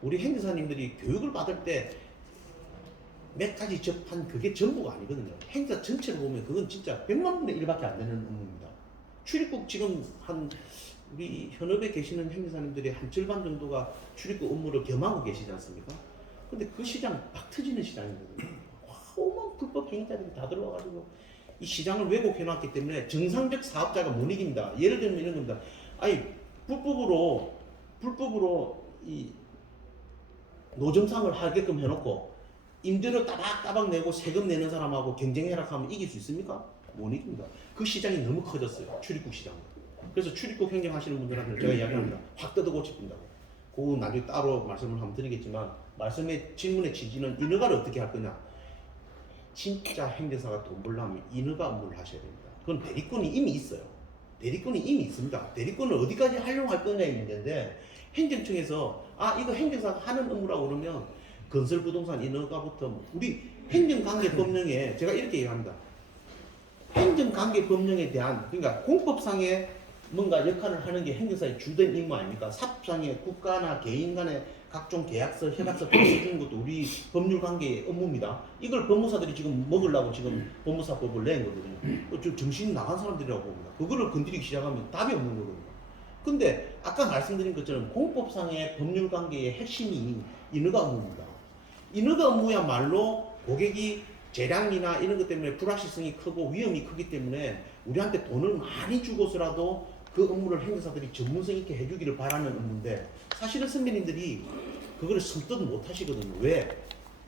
우리 행사님들이 교육을 받을 때 몇 가지 접한 그게 전부가 아니거든요. 행사 전체를 보면 그건 진짜 100만 분의 1밖에 안 되는 업무입니다. 출입국 지금 한 우리 현업에 계시는 행사님들의 한 절반 정도가 출입국 업무를 겸하고 계시지 않습니까? 근데 그 시장 막 터지는 시장이거든요. 오만 불법 행위자들이 다 들어와가지고 이 시장을 왜곡해놨기 때문에 정상적 사업자가 못 이깁니다. 예를 들면 이런 겁니다. 아니 불법으로 이 노점상을 하게끔 해놓고 임대료 따박따박 내고 세금 내는 사람하고 경쟁해라 하면 이길 수 있습니까? 못 이깁니다. 그 시장이 너무 커졌어요. 출입국 시장. 그래서 출입국 행정하시는 분들한테 제가 이야기합니다. 확 뜯어고칩니다. 그건 나중에 따로 말씀을 한번 드리겠지만 말씀의 질문의 취지는 인허가를 어떻게 할 거냐. 진짜 행정사가 돈 벌려면 인허가 업무를 하셔야 됩니다. 그건 대리권이 이미 있어요. 대리권이 이미 있습니다. 대리권을 어디까지 활용할 거냐의 문제인데 행정청에서 이거 행정사가 하는 업무라고 그러면 건설부동산 인허가부터 우리 행정관계법령에 제가 이렇게 얘기합니다. 행정관계법령에 대한 그러니까 공법상의 뭔가 역할을 하는 게 행정사의 주된 임무 아닙니까? 사업상의 국가나 개인 간의 각종 계약서, 협약서 써주는 것도 우리 법률관계의 업무입니다. 이걸 법무사들이 지금 먹으려고 지금 법무사법을 낸 거거든요. 좀 정신 나간 사람들이라고 봅니다. 그거를 건드리기 시작하면 답이 없는 거거든요. 근데 아까 말씀드린 것처럼 공법상의 법률관계의 핵심이 인허가 업무입니다. 인허가 업무야말로 고객이 재량이나 이런 것 때문에 불확실성이 크고 위험이 크기 때문에 우리한테 돈을 많이 주고서라도 그 업무를 행정사들이 전문성 있게 해주기를 바라는 업무인데 사실은 선배님들이 그거를 선뜻 못 하시거든요. 왜?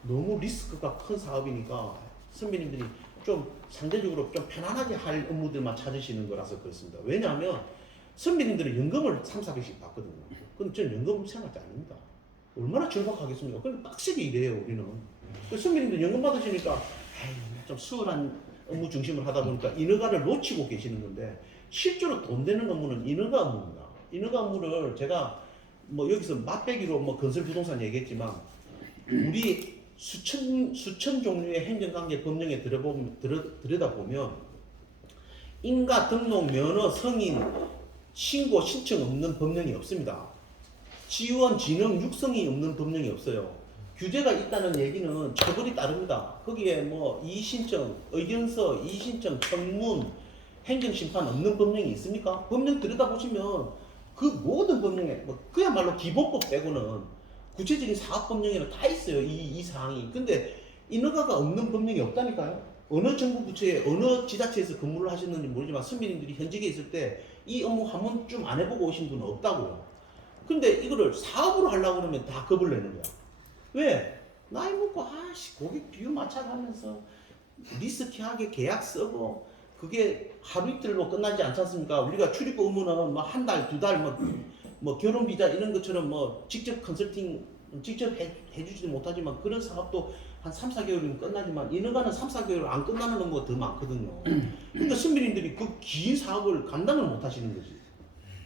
너무 리스크가 큰 사업이니까 선배님들이 좀 상대적으로 좀 편안하게 할 업무들만 찾으시는 거라서 그렇습니다. 왜냐하면 선배님들은 연금을 3, 4개씩 받거든요. 근데 저는 연금 생활자 아닙니다. 얼마나 절박하겠습니까? 그럼 빡세게 일해요, 우리는. 선배님들 연금 받으시니까 좀 수월한 업무 중심을 하다 보니까 인허가를 놓치고 계시는 건데 실제로 돈 되는 업무는 인허가 업무입니다. 인허가 업무를 제가 뭐 여기서 맛배기로 뭐 건설 부동산 얘기했지만 우리 수천 종류의 행정관계 법령에 들여다보면 인가 등록 면허 승인 신고 신청 없는 법령이 없습니다. 지원 진흥 육성이 없는 법령이 없어요. 규제가 있다는 얘기는 처벌이 따릅니다. 거기에 뭐 이의신청, 의견서, 이의신청, 청문, 행정심판 없는 법령이 있습니까? 법령 들여다보시면 그 모든 법령에 뭐 그야말로 기본법 빼고는 구체적인 사업법령에는 다 있어요. 이 사항이. 근데 인허가가 없는 법령이 없다니까요. 어느 정부 부처에 어느 지자체에서 근무를 하셨는지 모르지만 선배님들이 현직에 있을 때 이 업무 한 번쯤 안 해보고 오신 분은 없다고요. 근데 이거를 사업으로 하려고 그러면 다 겁을 내는 거야. 왜? 나이 먹고 고객 비율 맞춰가면서 리스키하게 계약 쓰고 그게 하루 이틀로 끝나지 않지 않습니까? 우리가 출입국 업무는 뭐 한 달, 두 달, 뭐 결혼 비자 이런 것처럼 뭐 직접 컨설팅 직접 해주지도 못하지만 그런 사업도 한 3, 4개월이면 끝나지만 인허가는 3, 4개월 안 끝나는 업무가 더 많거든요. 그러니까 선배님들이 그 긴 사업을 감당을 못 하시는 거지.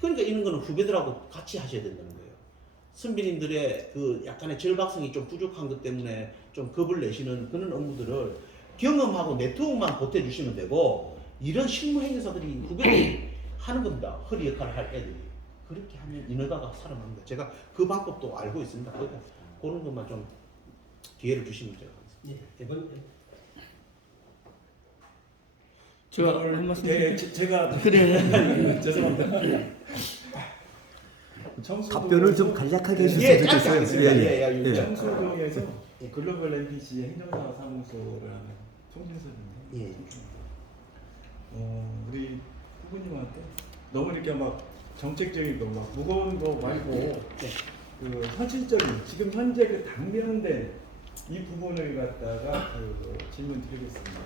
그러니까 이런 거는 후배들하고 같이 하셔야 된다는 거예요. 선배님들의 그 약간의 절박성이 좀 부족한 것 때문에 좀 겁을 내시는 그런 업무들을 경험하고 네트워크만 보태주시면 되고 이런 실무 행사들이 후배들이 하는 겁니다. 허리 역할을 할 애들이. 그렇게 하면 인허가가 살아납니다. 제가 그 방법도 알고 있습니다. 그러니까 그런 것만 좀 기회를 주시면 제가 하겠습니다. 제가 한 말씀. 네, 제가 그래. 죄송합니다. 답변을 좀 간략하게 해주셨으면 예, 좋겠어요. 알겠습니다. 예, 예. 청소동에서 글로벌 MBC 행정사 사무소를 하는 총진선입니다. 예. 우리 후보님한테 너무 이렇게 막 정책적인 거 막 무거운 거 말고 그 현실적인 지금 현재 그 당면된 이 부분을 갖다가 그 질문 드리겠습니다.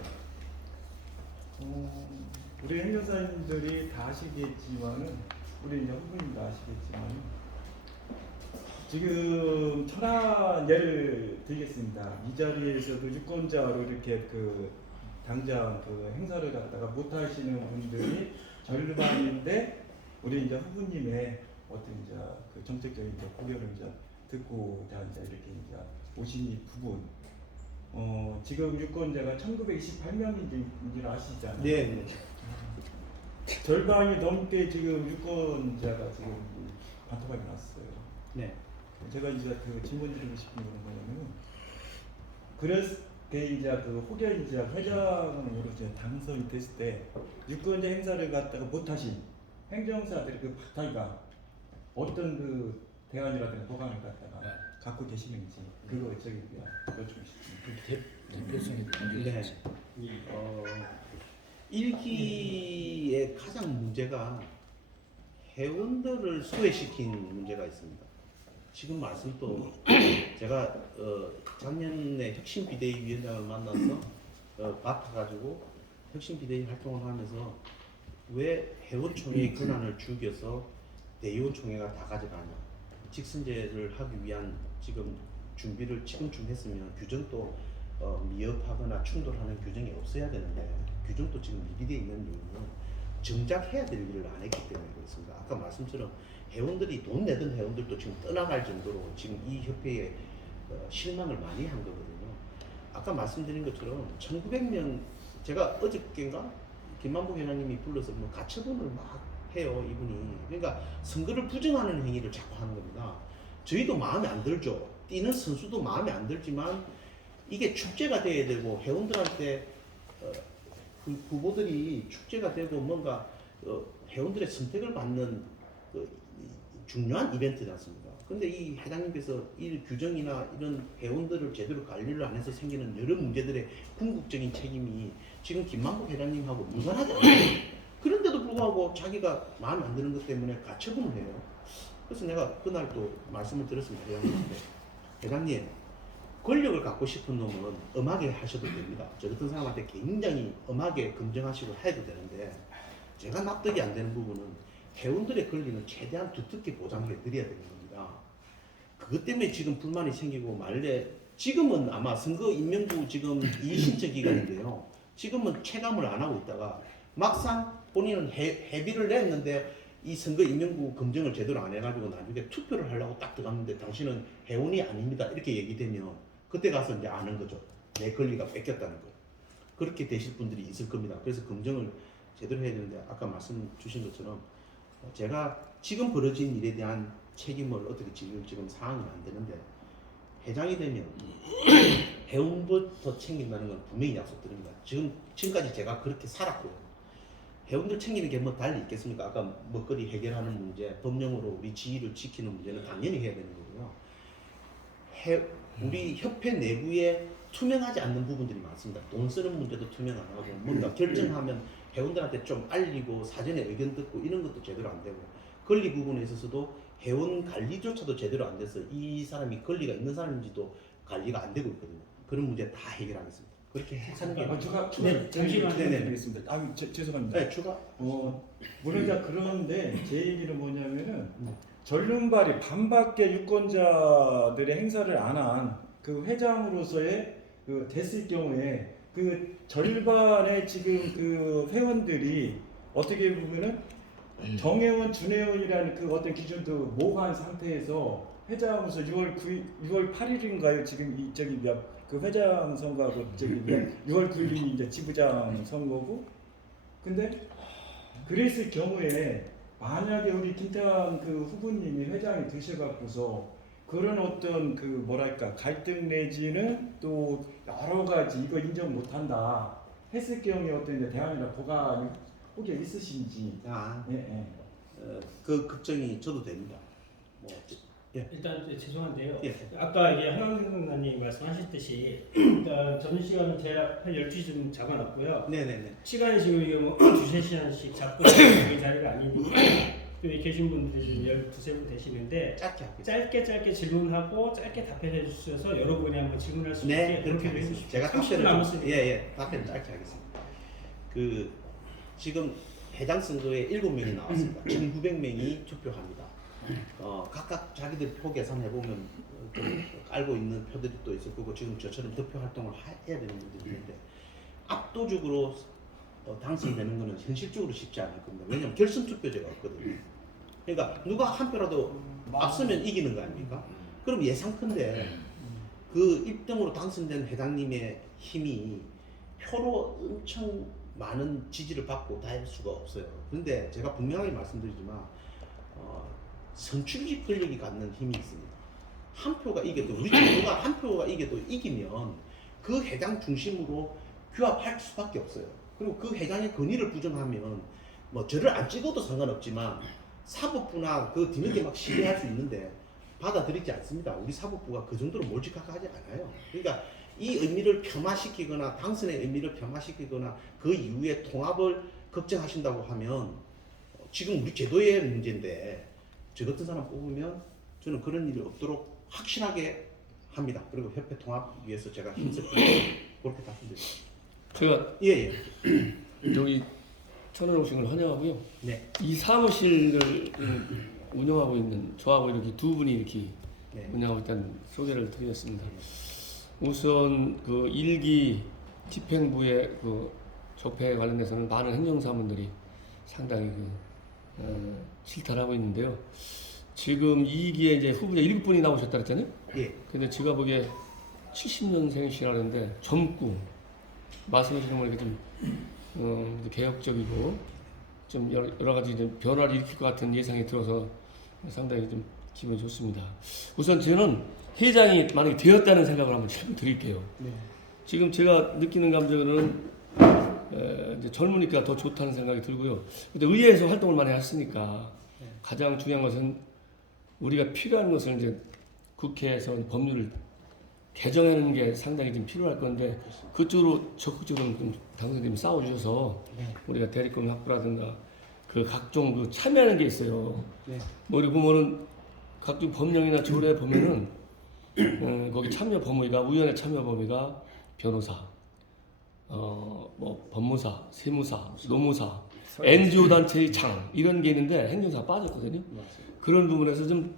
우리 행정사님들이 다 아시겠지만은 우리 이제 후보님도 아시겠지만 지금 천안 예를 들겠습니다. 이 자리에서 그 유권자로 이렇게 그 당장 그 행사를 갖다가 못 하시는 분들이 절반인데 우리 이제 후보님의 어떤 이제 그 정책적인 이제 고려를 이제 듣고 다 이제 이렇게 이제 오신 이 부분. 지금 유권자가 1928명인지 아시잖아요. 네. 절반이 넘게 지금 유권자가 지금 반토막이 났어요. 네. 제가 이제 그 질문 드리고 싶은 거는 뭐냐면, 그래서 이제 그 혹여 이제 회장으로 이제 당선이 됐을 때 유권자 행사를 갖다가 못하신 행정사들의 그 박탈감 어떤 그 대안이라든가 보강을 갖다가 갖고 계시는지 그거 저기 여쭙고 싶습니다. 대표성이 네. 일기의 가장 문제가 회원들을 소외시킨 문제가 있습니다. 지금 말씀도 제가 작년에 혁신비대위원장을 만나서 맡아가지고 혁신비대위 활동을 하면서 왜 회원총회의 권한을 죽여서 대의원총회가 다 가져가냐, 직선제를 하기 위한 지금 준비를 지금쯤 했으면 규정도 미흡하거나 충돌하는 규정이 없어야 되는데 규정도 지금 미비되어 있는 이유는 정작 해야 될 일을 안 했기 때문에 그렇습니다. 아까 말씀처럼 회원들이 돈 내던 회원들도 지금 떠나갈 정도로 지금 이 협회에 실망을 많이 한 거거든요. 아까 말씀드린 것처럼 1900명, 제가 어저께인가 김만복 회장님이 불러서 뭐 가처분을 막 해요, 이분이. 그러니까 선거를 부정하는 행위를 자꾸 하는 겁니다. 저희도 마음에 안 들죠. 뛰는 선수도 마음에 안 들지만 이게 축제가 돼야 되고 회원들한테 후보들이 축제가 되고 뭔가 회원들의 선택을 받는 중요한 이벤트지 않습니까? 근데 이 회장님께서 이 규정이나 이런 회원들을 제대로 관리를 안 해서 생기는 여러 문제들의 궁극적인 책임이 지금 김만복 회장님하고 무관하지 않아요. 그런데도 불구하고 자기가 마음에 안 드는 것 때문에 가처분을 해요. 그래서 내가 그날 또 말씀을 드렸습니다. 회장님한테. 회장님, 권력을 갖고 싶은 놈은 엄하게 하셔도 됩니다. 저 같은 사람한테 굉장히 엄하게 검증하시고 해도 되는데 제가 납득이 안 되는 부분은 회원들의 권리는 최대한 두텁게 보장해 드려야 되는 겁니다. 그것 때문에 지금 불만이 생기고 말래 지금은 아마 선거 임명부 지금 이의신청 기간인데요. 지금은 체감을 안 하고 있다가 막상 본인은 회비를 냈는데 이 선거 임명부 검증을 제대로 안 해가지고 나중에 투표를 하려고 딱 들어갔는데 당신은 회원이 아닙니다. 이렇게 얘기되면 그때 가서 이제 아는 거죠. 내 권리가 뺏겼다는 거. 그렇게 되실 분들이 있을 겁니다. 그래서 검증을 제대로 해야 되는데 아까 말씀 주신 것처럼 제가 지금 벌어진 일에 대한 책임을 어떻게 지금 상황이 안 되는데 회장이 되면 회원부터 챙긴다는 건 분명히 약속드립니다. 지금까지 제가 그렇게 살았고요. 회원들 챙기는 게 뭐 달리 있겠습니까? 아까 먹거리 해결하는 문제, 법령으로 우리 지위를 지키는 문제는 당연히 해야 되는 거고요. 우리 협회 내부에 투명하지 않는 부분들이 많습니다. 돈 쓰는 문제도 투명 안 하고 뭔가 결정하면 회원들한테 좀 알리고 사전에 의견 듣고 이런 것도 제대로 안 되고 권리 부분에 있어서도 회원 관리조차도 제대로 안 돼서 이 사람이 권리가 있는 사람인지도 관리가 안 되고 있거든요. 그런 문제 다 해결하겠습니다. 그렇게 하는 게 추가 잠시만 드리겠습니다. 죄송합니다. 네, 추가. 물론 이제 그런데 제 얘기는 뭐냐면은 전륜발이 반밖에 유권자들의 행사를 안 한 그 회장으로서의 그 됐을 경우에 그 절반의 지금 그 회원들이 어떻게 보면은 정회원, 준회원이라는 그 어떤 기준도 모호한 상태에서 회장으로서 6월 8일인가요? 지금 그 회장 선거하고 저기 6월 9일이 이제 지부장 선거고, 근데 그랬을 경우에 만약에 우리 김태환 그 후보님이 회장이 되셔갖고서 그런 어떤 그 뭐랄까 갈등 내지는 또 여러 가지 이거 인정 못한다 했을 경우에 어떤 이제 대안이나 보강이 혹여 있으신지. 그 걱정이 저도 됩니다. 일단 죄송한데요. 예. 아까 이제 한강선생님 말씀하셨듯이 일단 점심시간은 제가 한 12시쯤 잡아놨고요. 네네네. 시간이 지금 이게 뭐 2~3시간씩 잡고 있는 자리가 아니니까 여기 계신 분들이 지금 12~13분 되시는데 짧게 할게요. 짧게 질문하고 짧게 답변해 주셔서 여러분이 한번 질문할 수 네, 있게 그렇게 그렇게 하겠습니다. 해주십시오. 제가 30분 남았으니까. 답변 짧게 하겠습니다. 지금 해당 선거에 7명이 나왔습니다. 1,900명이 투표합니다. 각각 자기들 표 계산해 보면 좀 알고 있는 표들이 또 있을 거고 지금 저처럼 득표 활동을 해야 되는 분들이 있는데 압도적으로 당선되는 것은 현실적으로 쉽지 않을 겁니다. 왜냐하면 결선 투표제가 없거든요. 그러니까 누가 한 표라도 앞서면 이기는 거 아닙니까? 그럼 예상컨대 그 1등으로 당선된 회장님의 힘이 표로 엄청 많은 지지를 받고 다 할 수가 없어요. 그런데 제가 분명하게 말씀드리지만 선출직 권력이 갖는 힘이 있습니다. 한 표가 이겨도 우리 정부가 한 표가 이겨도 이기면 그 회장 중심으로 규합할 수밖에 없어요. 그리고 그 회장의 권위를 부정하면 뭐 저를 안 찍어도 상관없지만 사법부나 그 뒤늦게 막 시비할 수 있는데 받아들이지 않습니다. 우리 사법부가 그 정도로 몰직하지 않아요. 그러니까 이 의미를 폄하시키거나 당선의 의미를 폄하시키거나 그 이후에 통합을 걱정하신다고 하면 지금 우리 제도의 문제인데 저 같은 사람 뽑으면 저는 그런 일이 없도록 확실하게 합니다. 그리고 협회 통합 위해서 제가 힘쓸 거예요. 그렇게 답변드립니다. 제가 예. 여기 천안 오신 걸 환영하고요. 네. 이 사무실을 운영하고 있는 저하고 이렇게 두 분이 이렇게 네. 운영하고 있다는 소개를 드리겠습니다. 우선 그 일기 집행부의 그 적폐에 관련해서는 많은 행정사무들이 상당히 실탄하고 있는데요. 지금 2기에 이제 후보자 7분이 나오셨다 그랬잖아요. 예. 근데 제가 보기에 70년생이시라는데 젊고 말씀하시는 건 이렇게 좀 개혁적이고 좀 여러 가지 좀 변화를 일으킬 것 같은 예상이 들어서 상당히 좀 기분이 좋습니다. 우선 저는 회장이 만약에 되었다는 생각을 한번 드릴게요. 네. 지금 제가 느끼는 감정은 이제 젊으니까 더 좋다는 생각이 들고요. 근데 의회에서 활동을 많이 했으니까 가장 중요한 것은 우리가 필요한 것은 이제 국회에서 법률을 개정하는 게 상당히 좀 필요할 건데 그쪽으로 적극적으로 좀 당선자님이 싸워주셔서 우리가 대리권 확보라든가 그 각종 그 참여하는 게 있어요. 네. 뭐 우리 보면은 각종 법령이나 조례 보면은 거기 참여 범위가 위원회 참여 범위가 변호사, 뭐 법무사, 세무사, 노무사, NGO 단체의 장 이런 게 있는데 행정사가 빠졌거든요. 그런 부분에서 좀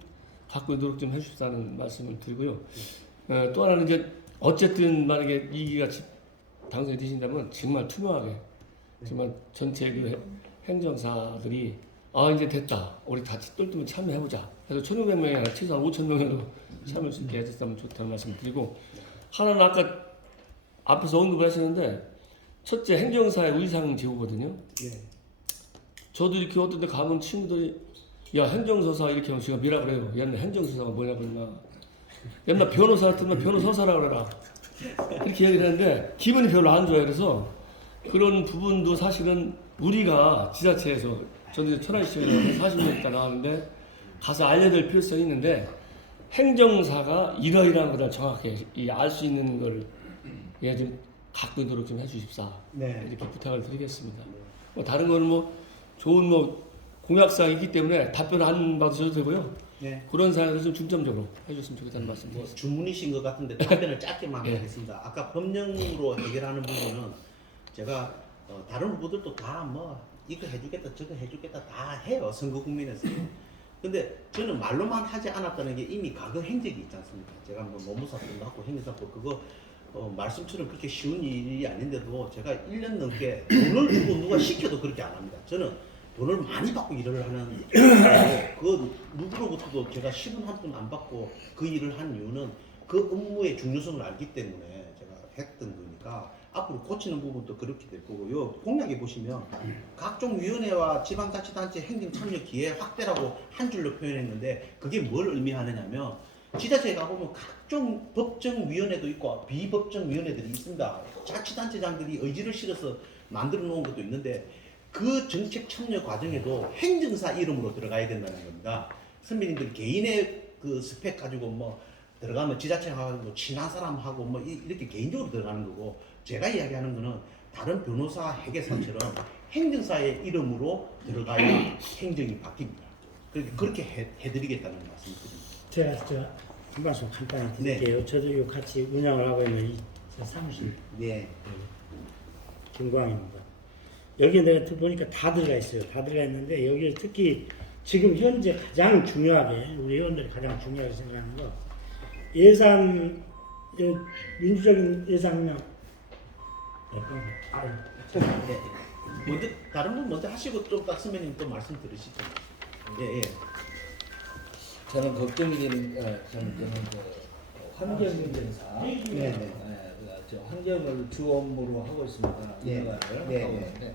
바꾸는 노력 좀 해주시다는 말씀을 드리고요. 또 하나는 이제 어쨌든 만약에 이기가 당선이 되신다면 정말 투명하게 정말 전체 그 행정사들이 이제 됐다 우리 다 똘똘히 참여해보자 그래서 1,500명이 아니라 최소한 5,000명이라도 참여할 수 있게 해줬으면 좋다는 말씀 드리고 하나는 아까 앞에서 언급을 하셨는데 첫째 행정사의 의상 제고거든요. 예. 저도 이렇게 어떤 데 가면 친구들이 야 행정서사 이렇게 하면 제가 뭐라 그래요. 옛날 행정서사가 뭐냐 그러나 옛날 변호사 같으면 변호서사라 그래라 이렇게 얘기를 하는데 기분이 별로 안 좋아요. 그래서 그런 부분도 사실은 우리가 지자체에서 저도 이제 천안시청에 40년 있다 나왔는데 가서 알려드릴 필요성이 있는데 행정사가 이러이러한 거를 정확하게 알 수 있는 걸 좀 갖고 노력 좀 해주십사. 네. 이렇게 부탁을 드리겠습니다. 뭐 다른 거는 뭐 좋은 뭐 공약사항이기 때문에 답변 안 받으셔도 되고요. 네. 그런 사항에서 좀 중점적으로 해줬으면 좋겠다는 말씀 드리겠습니다. 주문이신 것 같은데 답변을 짧게만 예. 하겠습니다. 아까 법령으로 해결하는 부분은 제가 다른 후보들도 다 뭐 이거 해주겠다 저거 해주겠다 다 해요. 선거 국면에서. 근데 저는 말로만 하지 않았다는 게 이미 과거 행적이 있지 않습니까? 제가 뭐 노무사법도 하고 행정사법 그거 말씀처럼 그렇게 쉬운 일이 아닌데도 제가 1년 넘게 돈을 주고 누가 시켜도 그렇게 안 합니다. 저는 돈을 많이 받고 일을 하는 그 누구로부터도 제가 10원 한 푼 안 받고 그 일을 한 이유는 그 업무의 중요성을 알기 때문에 제가 했던 거니까 앞으로 고치는 부분도 그렇게 될 거고요. 공약에 보시면 각종 위원회와 지방자치단체 행정참여 기회 확대라고 한 줄로 표현했는데 그게 뭘 의미하느냐면 지자체에 가보면 각종 법정위원회도 있고 비법정위원회들이 있습니다. 자치단체장들이 의지를 실어서 만들어 놓은 것도 있는데 그 정책 참여 과정에도 행정사 이름으로 들어가야 된다는 겁니다. 선배님들 개인의 그 스펙 가지고 뭐 들어가면 지자체하고 친한 사람하고 뭐 이렇게 개인적으로 들어가는 거고 제가 이야기하는 거는 다른 변호사 회계사처럼 행정사의 이름으로 들어가야 행정이 바뀝니다. 그렇게 해드리겠다는 말씀드립니다. 제가 한 말씀 간단히 드릴게요. 저도 이 같이 운영을 하고 있는 이 사무실 네. 김광입니다. 여기 내가 보니까 다 들어가 있어요. 다 들어가 있는데 여기 특히 지금 현재 가장 중요하게 우리 회원들이 가장 중요하게 생각하는 거 예산 민주적인 예산력 먼저 다른 분 먼저 하시고 또 박 선배님 또 말씀 들으시죠. 예. 저는 걱정이 되는 저는 그 환경인증사 네. 저 환경을 주 업무로 하고 있습니다. 네. 인허가를 네. 하고 있는데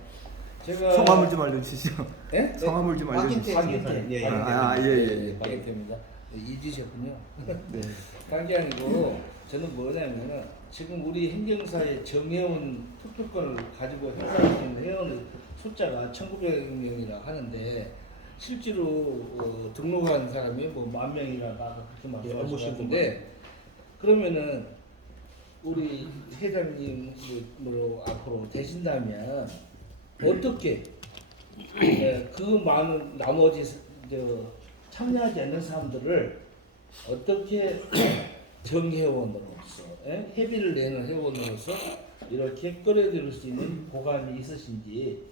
제가 성함을 좀 알려주시죠. 예? 성함을 좀 알려주시죠. 박인태. 예. 예. 박인태입니다. 잊으셨군요. 그게 아니고 저는 뭐냐면은 지금 우리 행정사에 정해온 투표권을 가지고 행사할 수 있는 회원의 숫자가 1,900명이라 하는데 실제로 등록한 사람이 뭐 10,000명이라 아까 그렇게 말씀하셨는데 그러면은 우리 회장님으로 앞으로 되신다면 어떻게 그 많은 나머지 참여하지 않는 사람들을 어떻게 정회원으로서 회비를 내는 회원으로서 이렇게 끌어들일 수 있는 보관이 있으신지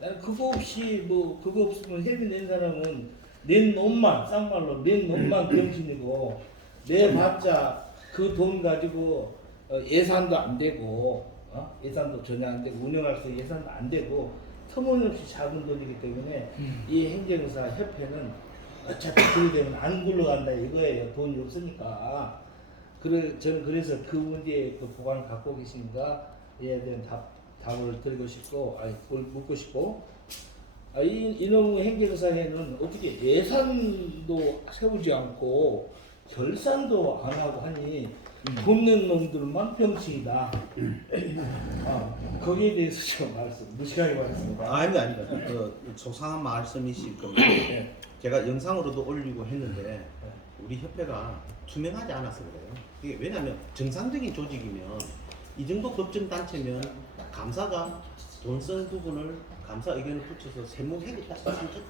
나는 그거 없이 그거 없으면 회비 낸 사람은 낸 놈만 쌍말로 낸 놈만 병신이고 내봤자 그 돈 가지고 예산도 안 되고 예산도 전혀 안 되고 운영할 수 있는 예산도 안 되고 터무니없이 작은 돈이기 때문에 이 행정사 협회는 어차피 그리 되면 안 굴러간다 이거예요. 돈이 없으니까. 저는 그래서 그 문제에 그 보관을 갖고 계신가에 대한 답을 드리고 싶고, 묻고 싶고, 이놈의 행정사에는 어떻게 예산도 세우지 않고 결산도 안 하고 하니 돕는 놈들만 병신이다. 거기에 대해서 좀 무식하게 말했습니다. 아닙니다. 그 소상한 말씀이실 겁니다. 제가 영상으로도 올리고 했는데 우리 협회가 투명하지 않아서 그래요. 이게 왜냐하면 정상적인 조직이면 이 정도 법정 단체면 감사가 돈 쓴 부분을 감사 의견을 붙여서 세무회계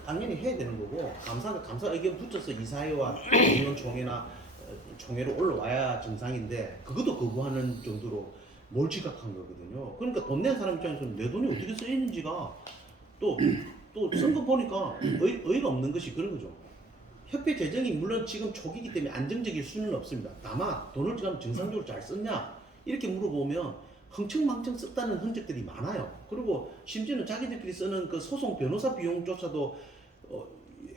당연히 해야 되는 거고 감사가 감사 의견 붙여서 이사회와 의원 총회나 총회로 올라와야 정상인데 그것도 거부하는 정도로 몰지각한 거거든요. 그러니까 돈 낸 사람 입장에서는 내 돈이 어떻게 쓰이는지가 또 쓴 거 보니까 의의가 없는 것이 그런 거죠. 협회 재정이 물론 지금 초기이기 때문에 안정적일 수는 없습니다. 다만 돈을 지금 정상적으로 잘 썼냐 이렇게 물어보면 흥청망청 썼다는 흔적들이 많아요. 그리고 심지어는 자기들끼리 쓰는 그 소송 변호사 비용조차도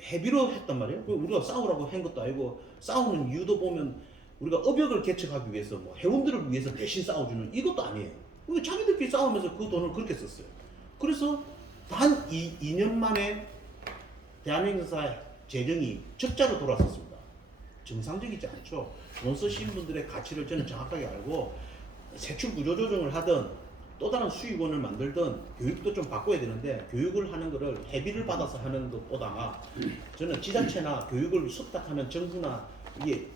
회비로 했단 말이에요. 우리가 싸우라고 한 것도 아니고 싸우는 이유도 보면 우리가 업역을 개척하기 위해서 뭐 회원들을 위해서 대신 싸워주는 이것도 아니에요. 자기들끼리 싸우면서 그 돈을 그렇게 썼어요. 그래서 단 2년 만에 대한행정사 재정이 적자로 돌아섰습니다. 정상적이지 않죠. 돈 쓰신 분들의 가치를 저는 정확하게 알고 세출 구조 조정을 하든 또 다른 수익원을 만들든 교육도 좀 바꿔야 되는데 교육을 하는 거를 회비를 받아서 하는 것보다 저는 지자체나 교육을 수탁하는 정부나 이게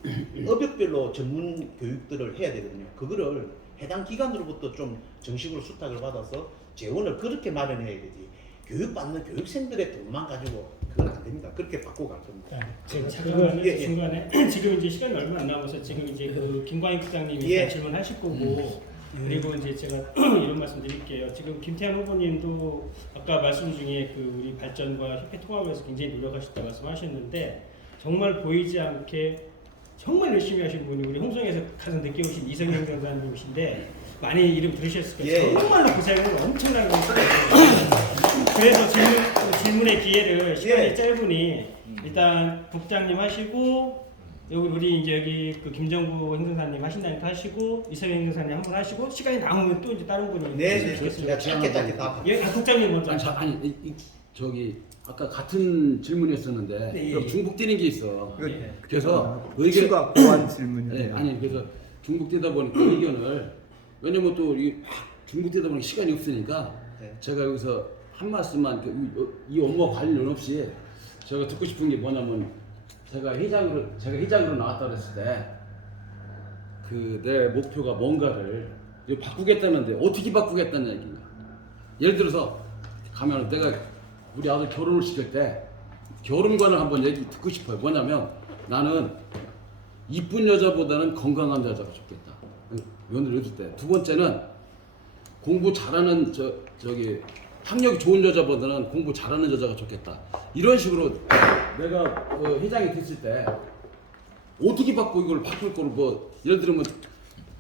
업역별로 전문 교육들을 해야 되거든요. 그거를 해당 기관으로부터 좀 정식으로 수탁을 받아서 재원을 그렇게 마련해야 되지. 교육받는 교육생들의 돈만 가지고 그건 안 됩니다. 그렇게 바꿔 갈 겁니다. 제가 잠깐만 중간에 지금 이제 시간이 얼마 안 남아서 지금 이제 그 김광익 부장님이 질문하실 거고 그리고 이제 제가 이런 말씀 드릴게요. 지금 김태환 후보님도 아까 말씀 중에 그 우리 발전과 협회 통합을 위해서 굉장히 노력하셨다 말씀하셨는데 정말 보이지 않게 정말 열심히 하신 분이 우리 홍성에서 가장 늦게 오신 이성영 변호사님이신데 많이 이름 들으셨을 거예요. 정말로 고생을 엄청나게 하셨어요. 그래서 질문의 기회를 시간이 짧으니 일단 국장님 하시고 우리 이제 여기 그 김정구 행정사님 하신다니까 하시고 이성영 행정사님 한 분 하시고 시간이 남으면 또 이제 다른 분이 제가 짧게 다. 예, 국장님 먼저. 저기 아까 같은 질문이었었는데 네, 그럼 예. 중복되는 게 있어. 예. 그래서 추가 보완 질문이요. 네, 아니 그래서 중복되다 보니까 의견을 왜냐면 또 중복되다 보니까 시간이 없으니까 제가 여기서 한 말씀만 이 업무와 관련 없이 제가 듣고 싶은 게 뭐냐면 제가 회장으로 나왔다 그랬을 때 그 내 목표가 뭔가를 바꾸겠다는데 어떻게 바꾸겠다는 얘기냐. 예를 들어서 가면 내가 우리 아들 결혼을 시킬 때 결혼관을 한번 얘기 듣고 싶어요. 뭐냐면 나는 이쁜 여자보다는 건강한 여자가 좋겠다. 며느리 얻을 때. 두 번째는 공부 잘하는 저기 학력이 좋은 여자보다는 공부 잘하는 여자가 좋겠다. 이런 식으로 내가 회장이 됐을 때 어떻게 바꾸고 이걸 바꿀 거를 뭐 예를 들면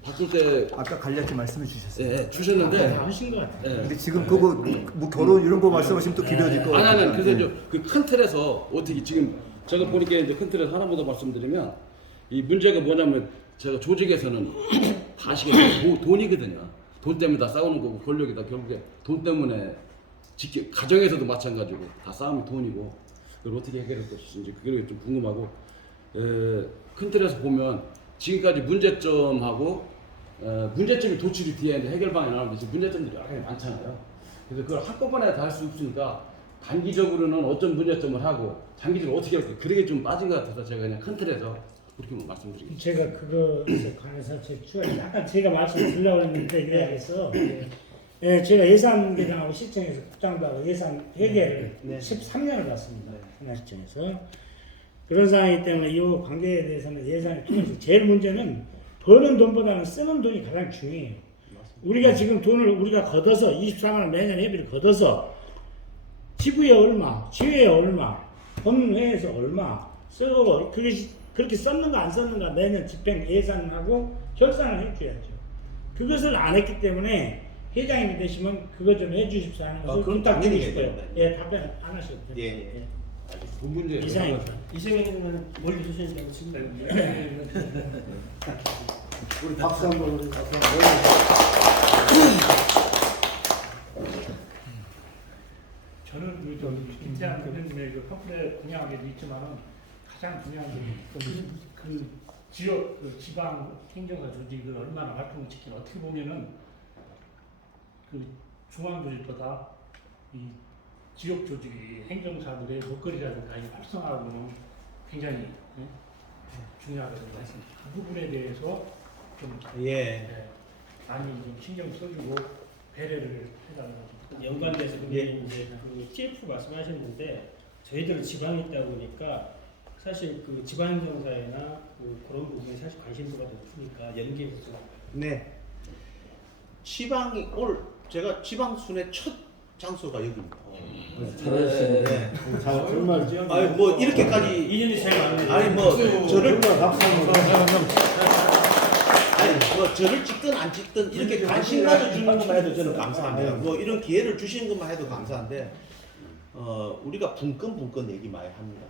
바꿀 때 아까 간략히 말씀해 주셨어요. 예, 주셨는데 다 하신 것 같아요. 예. 근데 지금 그거 뭐 결혼 이런 거 말씀하시면 또 길어질 거 아니 같아요. 그래서 이제 그 큰 틀에서 어떻게 지금 제가 보니까 이제 큰 틀에서 하나만 더 말씀드리면 이 문제가 뭐냐면 제가 조직에서는 다 아시겠지만 돈이거든요. 돈 때문에 다 싸우는 거고 권력이다. 결국에 돈 때문에 가정에서도 마찬가지고 다 싸움이 돈이고 그걸 어떻게 해결할 것인지 그게 좀 궁금하고 큰 틀에서 보면 지금까지 문제점하고 문제점이 도출이 뒤에 이제 해결 방안이 나오는데 지금 문제점들이 여러 가지 많잖아요. 그래서 그걸 한꺼번에 다 할 수 없으니까 단기적으로는 어떤 문제점을 하고 장기적으로 어떻게 할까 그게 좀 빠진 것 같아서 제가 그냥 큰 틀에서 그렇게 말씀드리겠습니다. 제가 그것에 관해서 제 추가 약간 제가 말씀드리려고 했는데 그래야겠어. 예, 제가 예산대장하고 시청에서 국장도 하고 예산 회계를 13년을 봤습니다. 하나시청에서 그런 상황이기 때문에 이 관계에 대해서는 예산을 통해서 제일 문제는 버는 돈보다는 쓰는 돈이 가장 중요해요. 우리가 지금 돈을 우리가 걷어서 24만 원 매년 회비를 걷어서 지구에 얼마, 지회에 얼마, 본회에서 얼마 쓰고 그렇게 썼는가 안 썼는가 매년 집행 예산하고 결산을 해줘야죠. 그것을 안 했기 때문에 회장님이 되시면 그거 좀 해주십시오 하는 것을 그건 당연히 부탁드리고 싶어요. 해야 예, 답변 안 하셔도 돼요. 예. 본 문제 이상입니다. 이승현은 멀리 주시니까 친다. 우리 박수 한번 우리 박수 한번. 저는 김태환 의원님의 그 커플의 공약에도 있지만은 가장 중요한 게 그 지역, 그 지방 행정사 조직을 얼마나 활동을 시키는 어떻게 보면은 그 중앙 조직보다 이 지역 조직이 행정사들의 목걸이라든가 이 활성화하고는 굉장히 중요하거든요. 그 부분에 대해서 좀 많이 좀 신경 써주고 배려를 해달라고. 연관돼서 근데 이제 그 TF 말씀하셨는데 저희들은 지방에 있다 보니까 사실 그 지방행정사회나 그런 부분에 사실 관심도가 높으니까 연계 부분. 네. 지방이 제가 지방 순회 첫 장소가 여기입니다. 잘하시네. 정말 아니 뭐 이렇게까지 인연이 잘 맞네요. 아니 뭐 저를 박수 한번. 아니 뭐 저를 찍든 안 찍든 이렇게 관심 가져주는 것만 해도 저는 감사합니다. 뭐 이런 기회를 주시는 것만 해도 감사한데 우리가 분건 얘기 많이 합니다.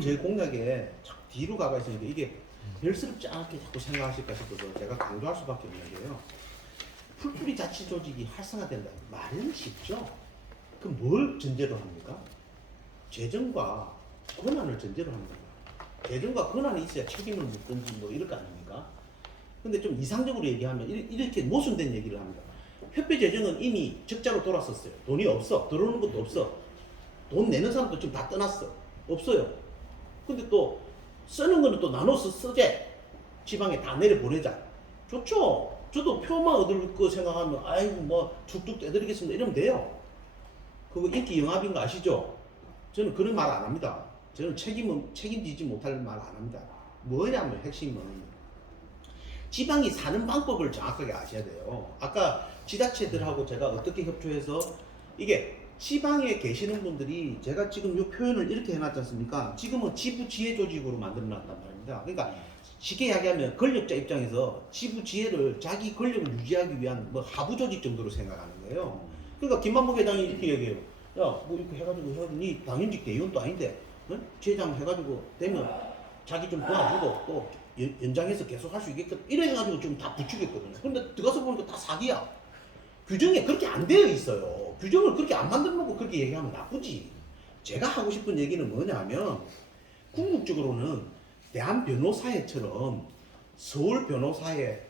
제 공약에 자꾸 뒤로 가가 있으니까 이게 별스럽지 않게 자꾸 생각하실까 싶어서 제가 강조할 수밖에 없는 게요. 풀뿌리 자치 조직이 활성화된다. 말은 쉽죠. 그럼 뭘 전제로 합니까? 재정과 권한을 전제로 합니다. 재정과 권한이 있어야 책임을 묻든지 뭐 이럴 거 아닙니까? 근데 좀 이상적으로 얘기하면 이렇게 모순된 얘기를 합니다. 협회 재정은 이미 적자로 돌아섰어요. 돈이 없어. 들어오는 것도 없어. 돈 내는 사람도 지금 다 떠났어. 없어요. 근데 또 쓰는 거는 또 나눠서 쓰재. 지방에 다 내려보내자. 좋죠. 저도 표만 얻을 거 생각하면 아이고 뭐 툭툭 떼드리겠습니다 이러면 돼요. 그거 인기 영합인 거 아시죠? 저는 그런 말 안 합니다. 저는 책임지지 못할 말 안 합니다. 뭐냐면 핵심은 지방이 사는 방법을 정확하게 아셔야 돼요. 아까 지자체들하고 제가 어떻게 협조해서 이게 지방에 계시는 분들이 제가 지금 이 표현을 이렇게 해놨지 않습니까? 지금은 지부지회 조직으로 만들어놨단 말입니다. 그러니까 쉽게 이야기하면 권력자 입장에서 지부지회를 자기 권력을 유지하기 위한 뭐 하부 조직 정도로 생각하는 거예요. 그러니까 김만복 회장이 이렇게 얘기해요. 야, 뭐 이렇게 해가지고 니 당연직 대의원도 아닌데 지회장 해가지고 되면 자기 좀 도와주고 또 연장해서 계속 할 수 있게끔 이래가지고 좀 다 부추겼거든요. 그런데 들어가서 보니까 다 사기야. 규정에 그렇게 안 되어 있어요. 규정을 그렇게 안 만들어놓고 그렇게 얘기하면 나쁘지. 제가 하고 싶은 얘기는 뭐냐면 궁극적으로는 대한변호사회처럼 서울 변호사회,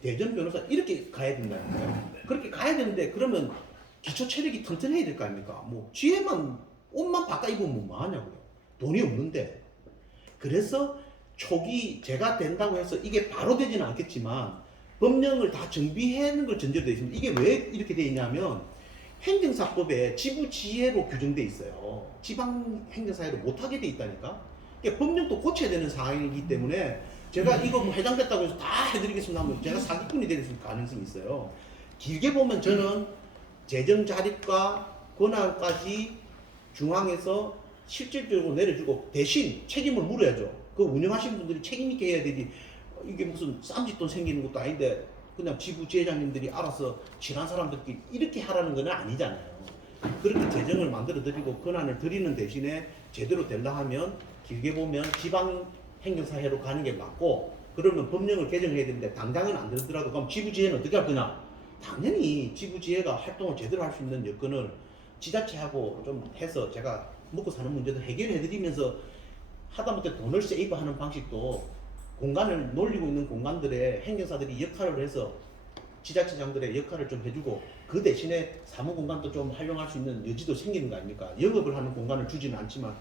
대전 변호사 이렇게 가야 된다는 거예요. 그렇게 가야 되는데 그러면 기초 체력이 튼튼해야 될 거 아닙니까? 뭐 지혜만 옷만 바꿔 입으면 뭐 하냐고요. 돈이 없는데. 그래서 초기 제가 된다고 해서 이게 바로 되지는 않겠지만 법령을 다 정비하는 걸 전제로 되어 있습니다. 이게 왜 이렇게 되어 있냐면 행정사법에 지부지회로 규정되어 있어요. 지방 행정사회로 못하게 되어 있다니까. 그러니까 법령도 고쳐야 되는 상황이기 때문에 제가 이거 뭐 회장됐다고 해서 다 해드리겠습니다 하면 제가 사기꾼이 될 가능성이 있어요. 길게 보면 저는 재정 자립과 권한까지 중앙에서 실질적으로 내려주고 대신 책임을 물어야죠. 그 운영하시는 분들이 책임 있게 해야 되지. 이게 무슨 쌈짓돈 생기는 것도 아닌데 그냥 지부 지회장님들이 알아서 친한 사람들끼리 이렇게 하라는 건 아니잖아요. 그렇게 재정을 만들어 드리고 권한을 드리는 대신에 제대로 되려 하면 길게 보면 지방 행정사회로 가는 게 맞고, 그러면 법령을 개정해야 되는데 당장은 안 되더라도 그럼 지부지회는 어떻게 할 거냐? 당연히 지부지회가 활동을 제대로 할 수 있는 여건을 지자체하고 좀 해서 제가 먹고 사는 문제도 해결해 드리면서 하다못해 돈을 세이브하는 방식도 공간을 놀리고 있는 공간들의 행정사들이 역할을 해서 지자체장들의 역할을 좀 해주고 그 대신에 사무 공간도 좀 활용할 수 있는 여지도 생기는 거 아닙니까? 영업을 하는 공간을 주지는 않지만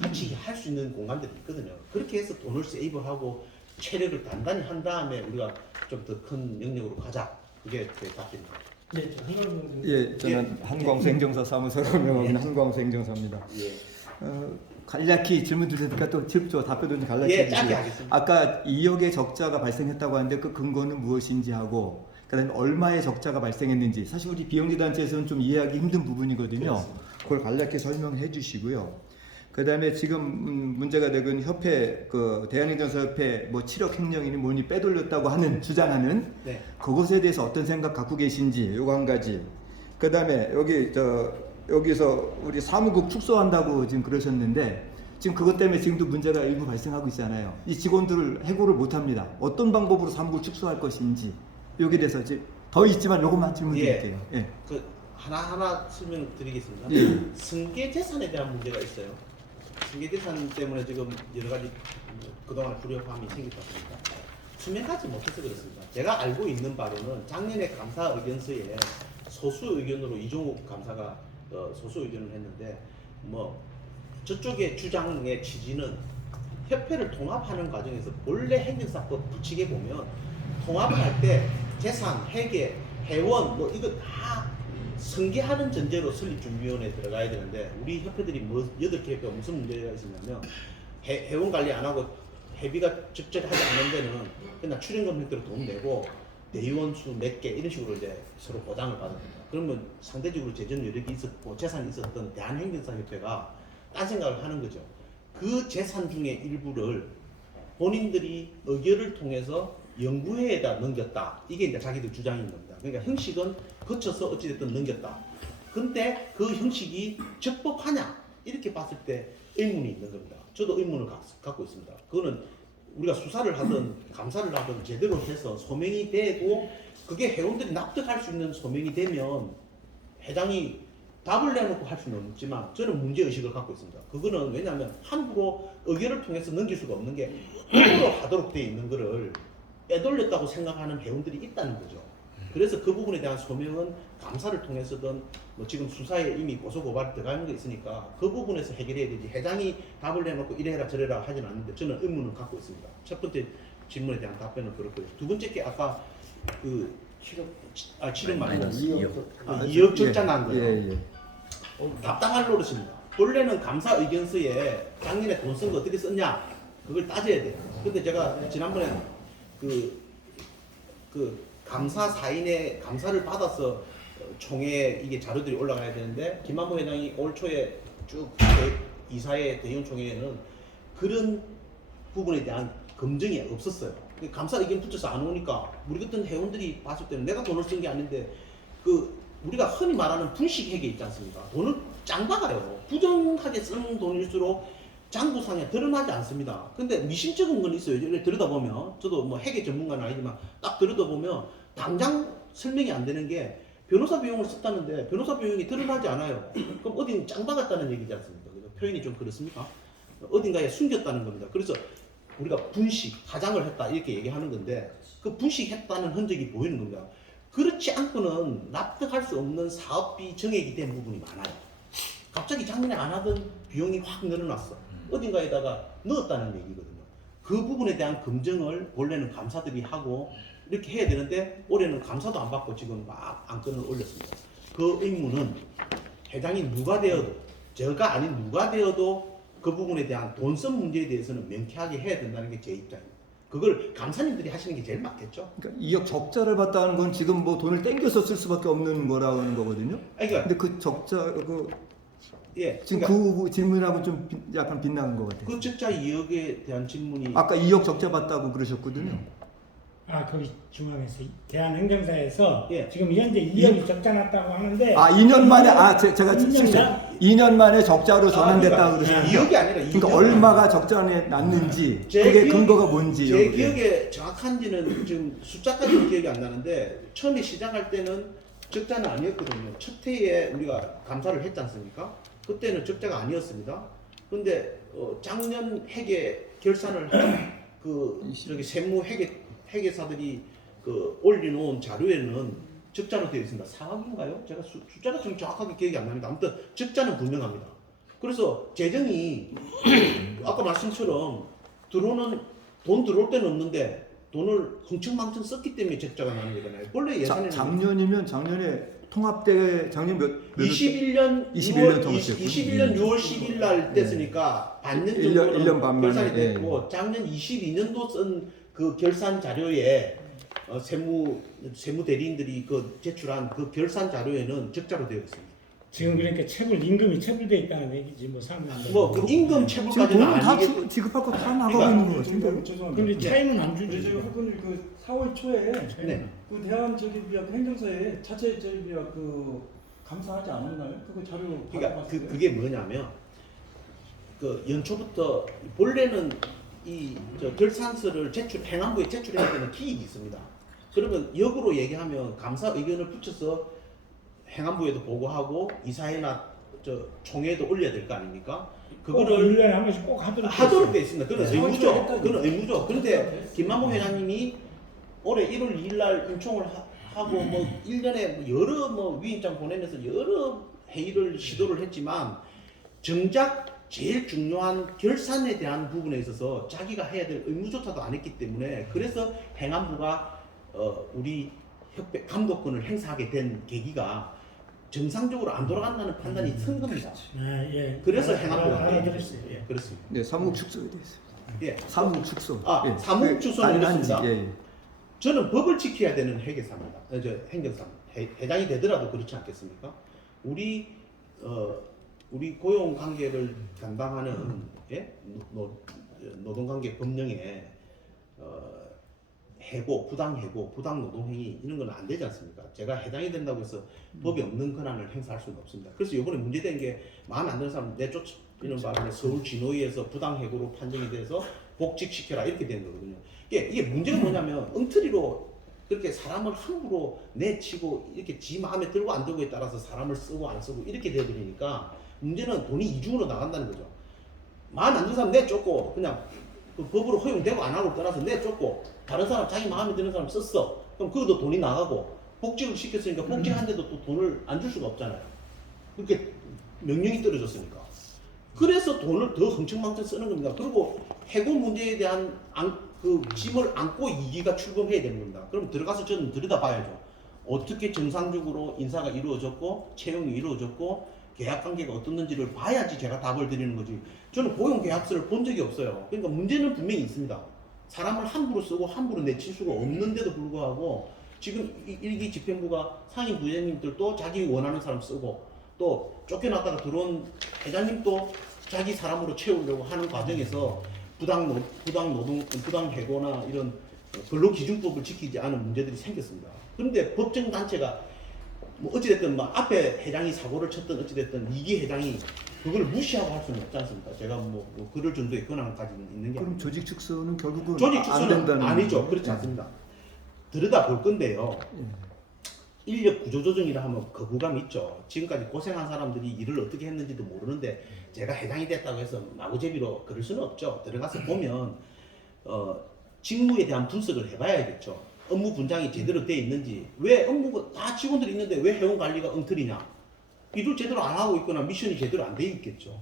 같이 할 수 있는 공간들이 있거든요. 그렇게 해서 돈을 세이브하고 체력을 단단히 한 다음에 우리가 좀 더 큰 영역으로 가자. 그게 제 답변입니다. 네, 한광수 예, 저는 한광수 행정사 사무소로 운영하는 한광수 행정사입니다. 간략히 질문 드리니까 또 답변도 좀 간략히 예, 짧게 해주시고, 하겠습니다. 아까 2억의 적자가 발생했다고 하는데 그 근거는 무엇인지 하고, 그다음에 얼마의 적자가 발생했는지, 사실 우리 비영리 단체에서는 좀 이해하기 힘든 부분이거든요. 그렇습니다. 그걸 간략히 설명해 주시고요. 그다음에 지금 문제가 되고 있는 협회, 그 대한행정사협회 뭐 7억 횡령이니 뭐니 빼돌렸다고 하는 주장하는 네. 그것에 대해서 어떤 생각 갖고 계신지 요거 한 가지. 그다음에 여기서 우리 사무국 축소한다고 지금 그러셨는데 지금 그것 때문에 지금도 문제가 일부 발생하고 있잖아요. 이 직원들을 해고를 못 합니다. 어떤 방법으로 사무국을 축소할 것인지 여기에 대해서 이제 더 있지만 요것만 질문드릴게요. 예. 그 하나하나 설명드리겠습니다. 예. 승계 재산에 대한 문제가 있어요. 승계 재산 때문에 지금 여러 가지 그동안 불협화음이 생겼습니다. 투명하지 못해서 그렇습니다. 제가 알고 있는 바로는 작년에 감사 의견서에 소수 의견으로 이종욱 감사가 소수 의견을 했는데 뭐 저쪽의 주장의 취지는 협회를 통합하는 과정에서 본래 행정사법 규칙에 보면 통합을 할 때 재산, 회계, 회원 뭐 이거 다 승계하는 전제로 설립준비위원회에 들어가야 되는데 우리 협회들이 뭐 8개 협회가 무슨 문제가 있었냐면 회원 관리 안 하고 회비가 적절하지 않는 데는 그냥 출연금 획득으로 돈 내고 대의원 수 몇 개 이런 식으로 이제 서로 보장을 받는 겁니다. 그러면 상대적으로 재정 여력이 있었고 재산이 있었던 대한행정사협회가 딴 생각을 하는 거죠. 그 재산 중에 일부를 본인들이 의결을 통해서 연구회에다 넘겼다. 이게 이제 자기들 주장인 겁니다. 그러니까 형식은 거쳐서 어찌됐든 넘겼다. 근데 그 형식이 적법하냐? 이렇게 봤을 때 의문이 있는 겁니다. 저도 의문을 갖고 있습니다. 그거는 우리가 수사를 하든 감사를 하든 제대로 해서 소명이 되고 그게 회원들이 납득할 수 있는 소명이 되면 회장이 답을 내놓고 할 수는 없지만 저는 문제의식을 갖고 있습니다. 그거는 왜냐하면 함부로 의결을 통해서 넘길 수가 없는 게 함부로 하도록 돼 있는 거를 빼돌렸다고 생각하는 회원들이 있다는 거죠. 그래서 그 부분에 대한 소명은 감사를 통해서든 뭐 지금 수사에 이미 고소고발이 들어가는 게 있으니까 그 부분에서 해결해야 되지 실장이 답을 내놓고 이래라 저래라 하진 않는데 저는 의문을 갖고 있습니다. 첫 번째 질문에 대한 답변은 그렇고요. 두 번째 게 아까 그 7억 말고 2억 적자 난 거예요. 예. 답답할 노릇입니다. 본래는 감사 의견서에 작년에 돈 쓴 거 어떻게 썼냐 그걸 따져야 돼요. 근데 제가 지난번에 그 감사 사인의 감사를 받아서 총회 이게 자료들이 올라가야 되는데 김만보 회장이 올 초에 쭉 이사회 대의원 총회에는 그런 부분에 대한 검증이 없었어요. 감사 의견 붙여서 안 오니까 우리 같은 회원들이 봤을 때는 내가 돈을 쓴 게 아닌데 그 우리가 흔히 말하는 분식 회계 있지 않습니까? 돈을 짱박아요. 부정하게 쓰는 돈일수록 장부상에 드러나지 않습니다. 근데 미심쩍은 건 있어요. 들여다보면 저도 뭐 회계 전문가는 아니지만 딱 들여다보면 당장 설명이 안 되는 게 변호사 비용을 썼다는데 변호사 비용이 드러나지 않아요. 그럼 어딘 짱박았다는 얘기지 않습니까? 표현이 좀 그렇습니까? 어딘가에 숨겼다는 겁니다. 그래서 우리가 분식, 가장을 했다 이렇게 얘기하는 건데 그 분식했다는 흔적이 보이는 겁니다. 그렇지 않고는 납득할 수 없는 사업비 정액이 된 부분이 많아요. 갑자기 작년에 안 하던 비용이 확 늘어났어. 어딘가에다가 넣었다는 얘기거든요. 그 부분에 대한 검증을 원래는 감사들이 하고 이렇게 해야 되는데 올해는 감사도 안 받고 지금 막 안건을 올렸습니다. 그 의무는 회장이 누가 되어도 저가 아닌 누가 되어도 그 부분에 대한 돈 쓴 문제에 대해서는 명쾌하게 해야 된다는 게 제 입장입니다. 그걸 감사님들이 하시는 게 제일 맞겠죠. 그러니까 2억 적자를 봤다는 건 지금 뭐 돈을 땡겨서 쓸 수밖에 없는 거라는 거거든요. 아니, 그러니까 근데 그 적자 예, 지금 그러니까 그 질문하고 좀 약간 빗나간 것 같아요. 그 적자 2억에 대한 질문이 아까 2억 적자 봤다고 그러셨거든요. 아 거기 중앙에서 대한행정사에서 예. 지금 현재 2억이 적자 났다고 하는데 아 2년 만에 제가 2년 실수. 만? 2년 만에 적자로 전환됐다고 그러니까 그러셨는데 2억이 아니라 그러니까 2년. 얼마가 적자에 났는지 제 그게 기억이- 근거가 뭔지 제 여기. 기억에 정확한지는 지금 숫자까지는 기억이 안 나는데 처음에 시작할 때는 적자는 아니었거든요. 첫 해에 우리가 감사를 했지 않습니까? 그때는 적자가 아니었습니다. 그런데 작년 회계 결산을 한 그 저기 세무 회계사들이 그 올려놓은 자료에는 적자로 되어 있습니다. 4억인가요? 제가 숫자가 좀 정확하게 기억이 안 납니다. 아무튼 적자는 분명합니다. 그래서 재정이 아까 말씀처럼 돈 들어올 때는 없는데 돈을 흥청망청 썼기 때문에 적자가 나는 거잖아요. 원래 예산에는 작년이면 작년에 통합대 작년 몇 21년 21년 21년 6월 10일 날 됐으니까 반년 일 년- 정도는 일년 반 만에, 결산이 됐고 작년 22년도 쓴 그 결산 자료에 세무 대리인들이 그 제출한 그 결산 자료에는 적자로 되어 있습니다. 지금 그러니까 임금이 체불돼 있다는 얘기지 뭐 사무실. 그 임금 지금 체불까지는 돈은 다 아니겠. 지급할 거 다 나가고 그러니까 있는 거 같은데. 그런데 죄송합니다. 차이는 안 우리 주지. 지금 후보님 그 4월 초에 네. 그 대한 저기 그 행정사에 자체 저기 그 감사하지 않았나요? 그거 자료 그러니까 받아봤어요? 그게 뭐냐면 그 연초부터 본래는 저 결산서를 행안부에 제출해야 되는 기입이 있습니다. 그러면 역으로 얘기하면 감사 의견을 붙여서 행안부에도 보고하고 이사회나 저 총회에도 올려야 될 거 아닙니까? 그거를 1년에 한 번씩 꼭 하도록 돼 있습니다. 그건 네, 의무죠. 했다고. 그건 의무죠. 그런데 김만복 회장님이 올해 1월 2일 날 임총을 하고 뭐 1년에 여러 위임장 보내면서 여러 회의를 시도를 했지만 정작 제일 중요한 결산에 대한 부분에 있어서 자기가 해야 될 의무조차도 안 했기 때문에 그래서 행안부가 우리 협회 감독권을 행사하게 된 계기가 정상적으로 안 돌아간다는 판단이 선 겁니다. 아, 예. 그래서 행안부가 알아들었어요. 예, 그렇습니다. 네, 사무국 축소에 대해서. 예. 사무국 축소. 예. 사무국 축소는 가능한지, 그렇습니다. 예, 예. 저는 법을 지켜야 되는 회계사입니다. 행정사 회장이 되더라도 그렇지 않겠습니까? 우리 고용 관계를 담당하는 노동관계 법령에 해고, 부당 해고, 부당 노동행위 이런 건 안 되지 않습니까? 제가 해당이 된다고 해서 법이 없는 권한을 행사할 수는 없습니다. 그래서 이번에 문제된 게 마음에 안 드는 사람 내쫓는 바람에 서울 진호위에서 부당 해고로 판정이 돼서 복직시켜라 이렇게 된 거거든요. 이게 문제가 뭐냐면 엉터리로 그렇게 사람을 함부로 내치고 이렇게 지 마음에 들고 안 들고에 따라서 사람을 쓰고 안 쓰고 이렇게 돼버리니까 문제는 돈이 이중으로 나간다는 거죠. 마음에 안 드는 사람 내쫓고 그냥 그 법으로 허용되고 안 하고 떠나서 내쫓고 다른 사람 자기 마음에 드는 사람 썼어. 그럼 그것도 돈이 나가고 복직을 시켰으니까 복직한데도 또 돈을 안 줄 수가 없잖아요. 그렇게 명령이 떨어졌으니까. 그래서 돈을 더 흥청망청 쓰는 겁니다. 그리고 해고 문제에 대한 그 짐을 안고 이기가 출범해야 되는 겁니다. 그럼 들어가서 저는 들여다봐야죠. 어떻게 정상적으로 인사가 이루어졌고 채용이 이루어졌고 계약관계가 어떻는지를 봐야지 제가 답을 드리는 거지. 저는 고용계약서를 본 적이 없어요. 그러니까 문제는 분명히 있습니다. 사람을 함부로 쓰고 함부로 내칠 수가 없는데도 불구하고 지금 일기 집행부가 상임 부회장님들도 자기 원하는 사람 쓰고 또 쫓겨났다가 들어온 회장님도 자기 사람으로 채우려고 하는 과정에서 부당 해고나 이런 근로기준법을 지키지 않은 문제들이 생겼습니다. 그런데 법정 단체가 뭐 어찌됐든 막 앞에 회장이 사고를 쳤든 어찌됐든 이기 회장이 그걸 무시하고 할 수는 없지 않습니까? 제가 뭐 그럴 정도의 권한까지는 있는 게 그럼 아니고. 조직 축소는 결국은 조직 안 축소는 된다는 아니죠. 거죠? 그렇지 않습니다. 들여다 볼 건데요. 인력 구조조정이라 하면 거부감이 있죠. 지금까지 고생한 사람들이 일을 어떻게 했는지도 모르는데 제가 해당이 됐다고 해서 마구제비로 그럴 수는 없죠. 들어가서 보면 직무에 대한 분석을 해봐야겠죠. 업무 분장이 제대로 돼 있는지, 왜 업무가 다 직원들이 있는데 왜 회원 관리가 엉터리냐? 일을 제대로 안 하고 있거나 미션이 제대로 안 돼 있겠죠.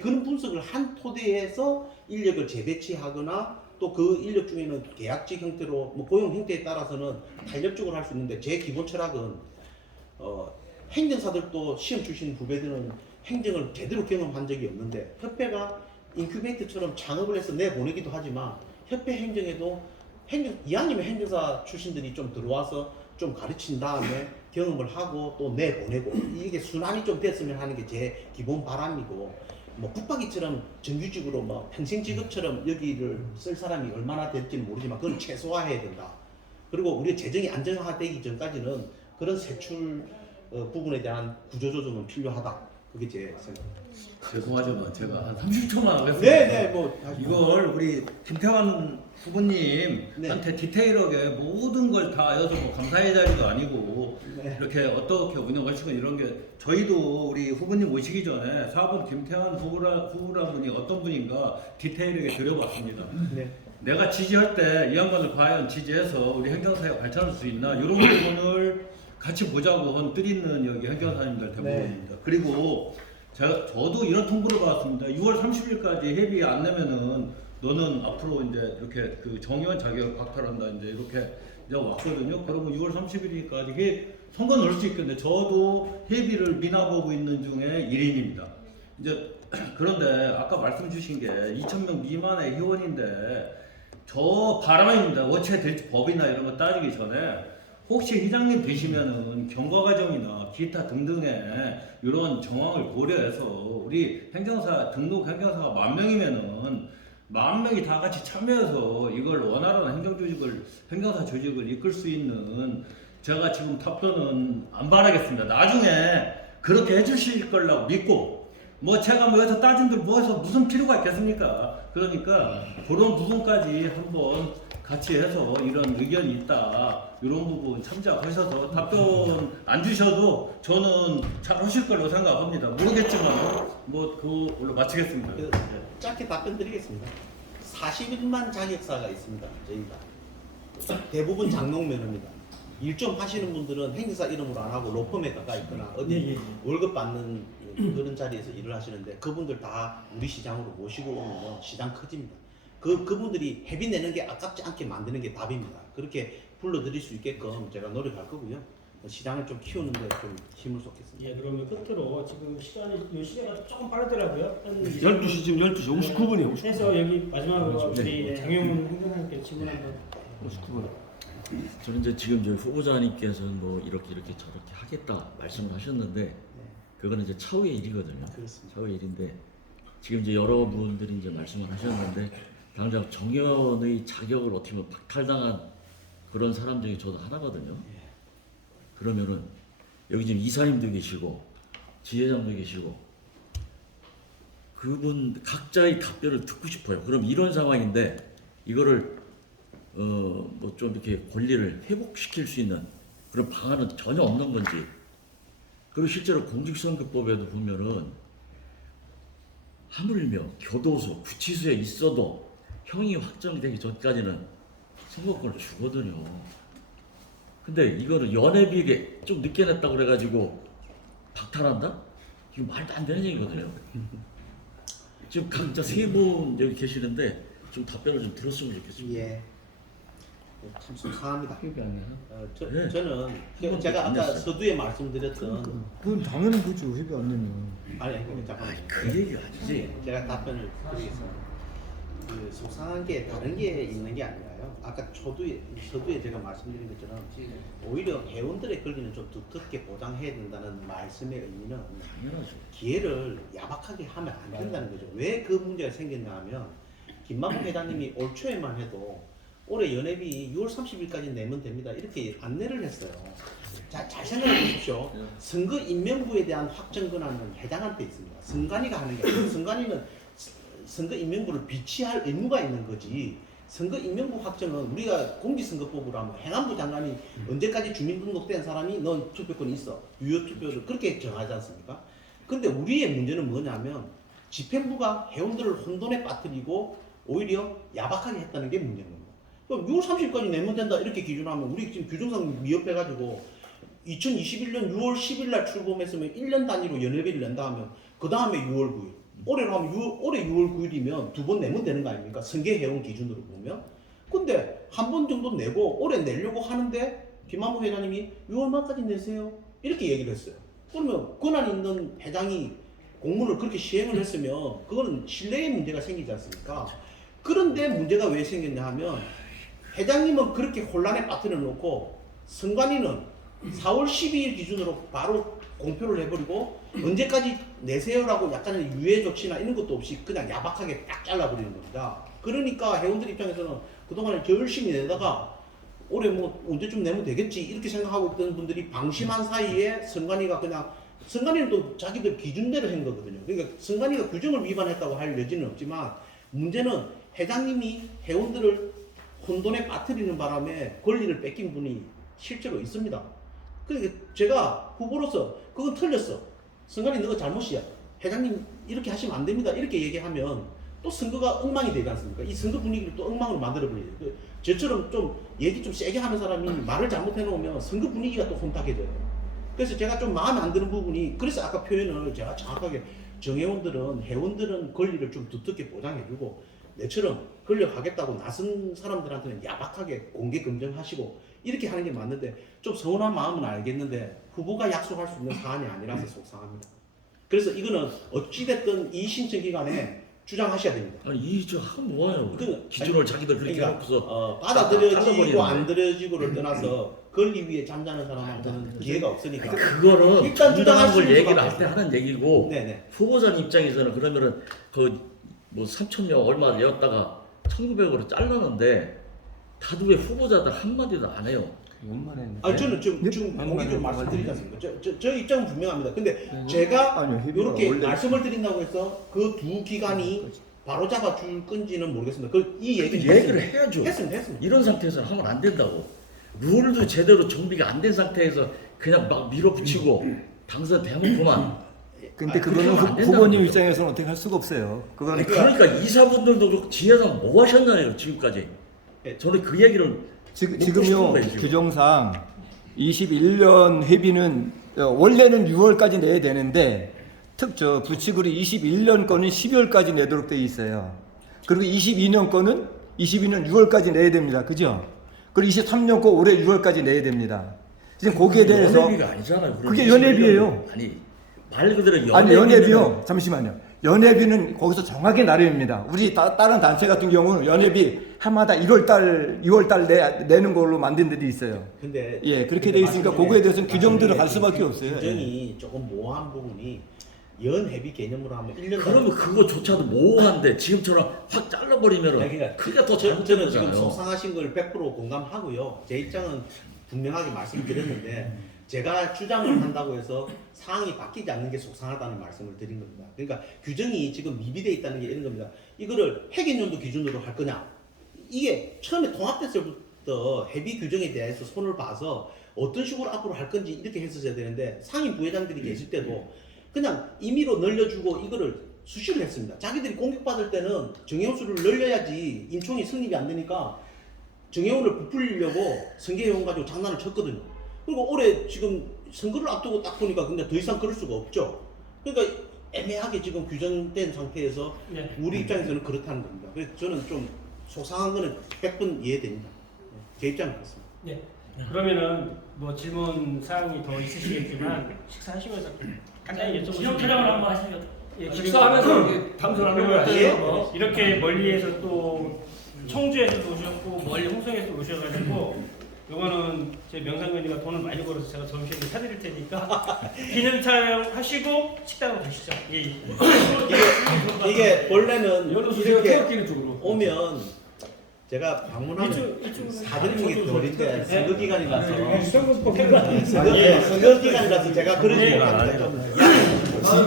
그런 분석을 한 토대에서 인력을 재배치하거나 또 그 인력 중에는 계약직 형태로 뭐 고용 형태에 따라서는 탄력적으로 할 수 있는데 제 기본 철학은 행정사들도 시험 출신 후배들은 행정을 제대로 경험한 적이 없는데 협회가 인큐베이터처럼 창업을 해서 내보내기도 하지만 협회 행정에도 이왕이면 행정사 출신들이 좀 들어와서 좀 가르친 다음에 경험을 하고 또 내보내고 이게 순환이 좀 됐으면 하는 게 제 기본 바람이고 뭐 붙박이처럼 정규직으로 뭐 평생 직업처럼 여기를 쓸 사람이 얼마나 될지는 모르지만 그건 최소화해야 된다. 그리고 우리 재정이 안정화되기 전까지는 그런 세출 부분에 대한 구조조정은 필요하다. 그게 제 생각입니다. 죄송하지만 제가 한 30초만 하겠습니다. 네네 뭐 이걸 우리 김태환 후보님한테 네. 디테일하게 모든 걸 다 여서 뭐 감사의 자리도 아니고 네. 이렇게 어떻게 운영하시고 이런 게 저희도 우리 후보님 오시기 전에 4번 김태환 후보라 분이 어떤 분인가 디테일하게 들여봤습니다. 네. 내가 지지할 때 이 양반을 과연 지지해서 우리 행정사에 발전할 수 있나 이런 부분을 같이 보자고 한 뜻 있는 여기 행정사님들 대부분입니다. 그리고 저도 이런 통보를 받았습니다. 6월 30일까지 회비 안 내면은 너는 앞으로 이제 이렇게 그 정의원 자격을 박탈한다 이제 이렇게 이제 왔거든요. 그러면 6월 30일까지 선거 넣을 수 있겠는데 저도 회비를 미납하고 있는 중에 1인입니다. 이제 그런데 아까 말씀 주신 게 2,000명 미만의 회원인데 저 바람입니다. 어찌 될지 법이나 이런 거 따지기 전에 혹시 회장님 되시면은 경과 과정이나 기타 등등의 이런 정황을 고려해서 우리 행정사 등록 행정사가 10,000명이면은 10,000명이 다 같이 참여해서 이걸 원활한 행정사 조직을 이끌 수 있는 제가 지금 답변은 안 바라겠습니다. 나중에 그렇게 해주실 거라고 믿고 뭐 제가 뭐 여기서 따진들 뭐 해서 무슨 필요가 있겠습니까? 그러니까 그런 부분까지 한번 같이 해서 이런 의견이 있다 이런 부분 참작하셔서 답변 안 주셔도 저는 잘 하실 거라고 생각합니다. 모르겠지만 뭐 그걸로 마치겠습니다. 짧게 답변 드리겠습니다. 41만 자격사가 있습니다. 저희가 대부분 장롱면허입니다. 일 좀 하시는 분들은 행정사 이름으로 안 하고 로펌에 가가 있거나 어디 월급 받는 그런 자리에서 일을 하시는데 그분들 다 우리 시장으로 모시고 오면 시장 커집니다. 그분들이 회비 내는 게 아깝지 않게 만드는 게 답입니다. 그렇게 불러드릴 수 있게끔 제가 노력할 거고요. 시장을 좀 키우는데 좀 힘을 쏟겠습니다. 예, 그러면 끝으로 지금 요 시계가 조금 빠르더라고요. 12시 지금 12시 59분이에요. 그래서 여기 마지막으로 우리 장용훈 행정사님께 질문 한번. 59분. 저는 이제 지금 저희 후보자님께서는 뭐 이렇게 저렇게 하겠다 말씀을 하셨는데 그거는 이제 차후의 일이거든요. 그렇습니다. 차후의 일인데 지금 이제 여러분들이 이제 말씀을 하셨는데 당장 정의원의 자격을 어떻게 보면 박탈당한 그런 사람 중에 저도 하나거든요. 그러면은 여기 지금 이사님도 계시고 지회장도 계시고 그분 각자의 답변을 듣고 싶어요. 그럼 이런 상황인데 이거를 뭐 좀 이렇게 권리를 회복시킬 수 있는 그런 방안은 전혀 없는 건지 그리고 실제로 공직선거법에도 보면은 하물며 교도소, 구치소에 있어도 형이 확정되기 전까지는 선거권을 주거든요. 근데 이거는 연회비에 좀 늦게 냈다고 그래가지고 박탈한다? 이거 말도 안 되는 얘기거든요. 지금 각자 세 분 여기 계시는데 좀 답변을 좀 들었으면 좋겠습니다. 예. 참 속상합니다. 네. 저는 제가 아까 서두에 말씀드렸던 그건 당연한 거죠. 회비 안 내면. 아니 잠깐만 그 얘기가 아니지. 제가 답변을 드리겠습니다. 그 속상한 게 다른 게 있는 게 아니라요. 아까 서두에 제가 말씀드린 것처럼 오히려 회원들의 권리는 좀 두텁게 보장해야 된다는 말씀의 의미는 당연하죠. 기회를 야박하게 하면 안 된다는 거죠. 왜 그 문제가 생겼나 하면 김만복 회장님이 올 초에만 해도 올해 연회비 6월 30일까지 내면 됩니다. 이렇게 안내를 했어요. 잘 생각해 보십시오. 선거 임명부에 대한 확정 권한은 회장한테 있습니다. 선관위가 하는 게 아니에요. 선관위는 선거 임명부를 비치할 의무가 있는 거지. 선거 임명부 확정은 우리가 공직선거법으로 하면 행안부 장관이 언제까지 주민등록된 사람이 넌 투표권이 있어. 유효 투표를 그렇게 정하지 않습니까? 근데 우리의 문제는 뭐냐면 집행부가 회원들을 혼돈에 빠뜨리고 오히려 야박하게 했다는 게 문제인 겁니다. 그럼 6월 30일까지 내면 된다 이렇게 기준하면 우리 지금 규정상 미흡해가지고 2021년 6월 10일 날 출범했으면 1년 단위로 연회비를 낸다 하면 그 다음에 6월 9일 올해로 하면 올해 6월 9일이면 2번 내면 되는 거 아닙니까? 승계회원 기준으로 보면. 근데 한 번 정도 내고 올해 내려고 하는데 김만복 회장님이 6월 말까지 내세요 이렇게 얘기를 했어요. 그러면 권한 있는 회장이 공문을 그렇게 시행을 했으면 그거는 신뢰의 문제가 생기지 않습니까? 그런데 문제가 왜 생겼냐 하면 회장님은 그렇게 혼란에 빠뜨려 놓고 선관위는 4월 12일 기준으로 바로 공표를 해버리고 언제까지 내세요라고 약간의 유예 조치나 이런 것도 없이 그냥 야박하게 딱 잘라버리는 겁니다. 그러니까 회원들 입장에서는 그동안에 열심히 내다가 올해 뭐 언제쯤 내면 되겠지 이렇게 생각하고 있던 분들이 방심한 사이에 선관위가 그냥 선관위는 또 자기들 기준대로 한 거거든요. 그러니까 선관위가 규정을 위반했다고 할 여지는 없지만 문제는 회장님이 회원들을 혼돈에 빠뜨리는 바람에 권리를 뺏긴 분이 실제로 있습니다. 그러니까 제가 후보로서 그건 틀렸어. 선관위 너가 잘못이야. 회장님 이렇게 하시면 안 됩니다. 이렇게 얘기하면 또 선거가 엉망이 되지 않습니까? 이 선거 분위기를 또 엉망으로 만들어버려요. 저처럼 좀 얘기 좀 세게 하는 사람이 말을 잘못해놓으면 선거 분위기가 또 혼탁해져요. 그래서 제가 좀 마음에 안 드는 부분이 그래서 아까 표현을 제가 정확하게 정회원들은 회원들은 권리를 좀 두텁게 보장해주고 내처럼 권력하겠다고 나선 사람들한테는 야박하게 공개 검증하시고 이렇게 하는 게 맞는데 좀 서운한 마음은 알겠는데 후보가 약속할 수 있는 사안이 아니라서 속상합니다. 그래서 이거는 어찌됐든 이 신청 기간에 주장하셔야 됩니다. 아니 이저 하면 뭐예요? 그, 기준을 자기들 그렇게 그러니까, 해놓고서 받아들여지고 안 들여지고를 떠나서 권리 위에 잠자는 사람한테는 기회가 없으니까 그거는 일단 주장할 수 걸 있는 얘기를 수밖에 할 때 하는 얘기고 네네. 후보자님 입장에서는 그러면은 그 뭐 3,000명 얼마 내었다가 1,900으로 잘랐는데 다들 왜 후보자들 한마디도 안 해요? 아 저는 지금 공개 좀 말씀드리지 않습니까? 저 입장은 분명합니다. 근데 제가 이렇게 말씀을 드린다고 해서 그 두 기간이 바로 잡아줄 건지는 모르겠습니다. 이 얘기를 해야죠. 했습니다. 이런 상태에서는 하면 안 된다고. 룰도 제대로 정비가 안 된 상태에서 그냥 막 밀어붙이고 당선 대놓고만. 근데 그거는 후보님 입장에서는 어떻게 할 수가 없어요. 그거는 그러니까 이사분들도 그렇고 지혜상 뭐 하셨나요 지금까지? 저는 그 얘기를 지금요 규정상 21년 회비는 원래는 6월까지 내야 되는데 부칙으로 21년 거는 12월까지 내도록 되어 있어요. 그리고 22년 거는 22년 6월까지 내야 됩니다. 그죠? 그리고 23년 거 올해 6월까지 내야 됩니다. 지금 거기에 대해서 연회비가 아니잖아요. 그게 연회비예요. 아니 말 그대로 연회비는 아니 연회비요. 잠시만요. 연회비는 거기서 정확히 나름입니다. 우리 다른 단체 같은 경우는 연회비 해마다 1월달, 2월달 내는 걸로 만든 데도 있어요. 근데 예 그렇게 돼 있으니까 그거에 대해서는 규정대로 갈 수밖에 없어요. 규정이 조금 모호한 부분이 연회비 개념으로 하면 1년 그러면 그거조차도 모호한데 지금처럼 확 잘라버리면 그러니까 그게 더 저는 잘못되는 지금 거잖아요. 속상하신 걸 100% 공감하고요. 제 입장은 분명하게 말씀드렸는데 제가 주장을 한다고 해서 상황이 바뀌지 않는 게 속상하다는 말씀을 드린 겁니다. 그러니까 규정이 지금 미비되어 있다는 게 이런 겁니다. 이거를 회계연도 기준으로 할 거냐? 이게 처음에 통합됐을 때부터 회비 규정에 대해서 손을 봐서 어떤 식으로 앞으로 할 건지 이렇게 했었어야 되는데 상임 부회장들이 계실 때도 그냥 임의로 늘려주고 이거를 수시를 했습니다. 자기들이 공격받을 때는 정회원 수를 늘려야지 인총이 성립이 안 되니까 정회원을 부풀리려고 선거회원 가지고 장난을 쳤거든요. 그리고 올해 지금 선거를 앞두고 딱 보니까 근데 더 이상 그럴 수가 없죠. 그러니까 애매하게 지금 규정된 상태에서 우리 입장에서는 그렇다는 겁니다. 그래서 저는 좀 속상한 거는 100번 이해됩니다. 제 입장은 그렇습니다. 네. 그러면은 뭐 질문 사항이 더 있으시겠지만 식사하시면서 간단히 여쭤보시면 촬영을 한번 하시죠. 예, 식사하면서 이렇게 당선하는 거야. 이렇게 멀리에서 또 청주에서도 오셨고 멀리 홍성에서 오셔가지고 이거는 제 명상근이가 돈을 많이 벌어서 제가 점심을 사드릴 테니까 기념 촬영하시고 식당으로 가시죠. 예. 이게 원래는 이렇게 쪽으로 오면 제가 방문하면 사드리는 게 덜인데 선거 기간이라서 선거 기간이라서 제가 그런 식으로 합니다.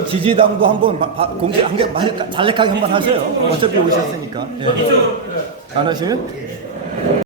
지지당도 한번 공개 한번 잘렉하게 한번 하세요. 어차피 오셨으니까. 예. 안 하시면?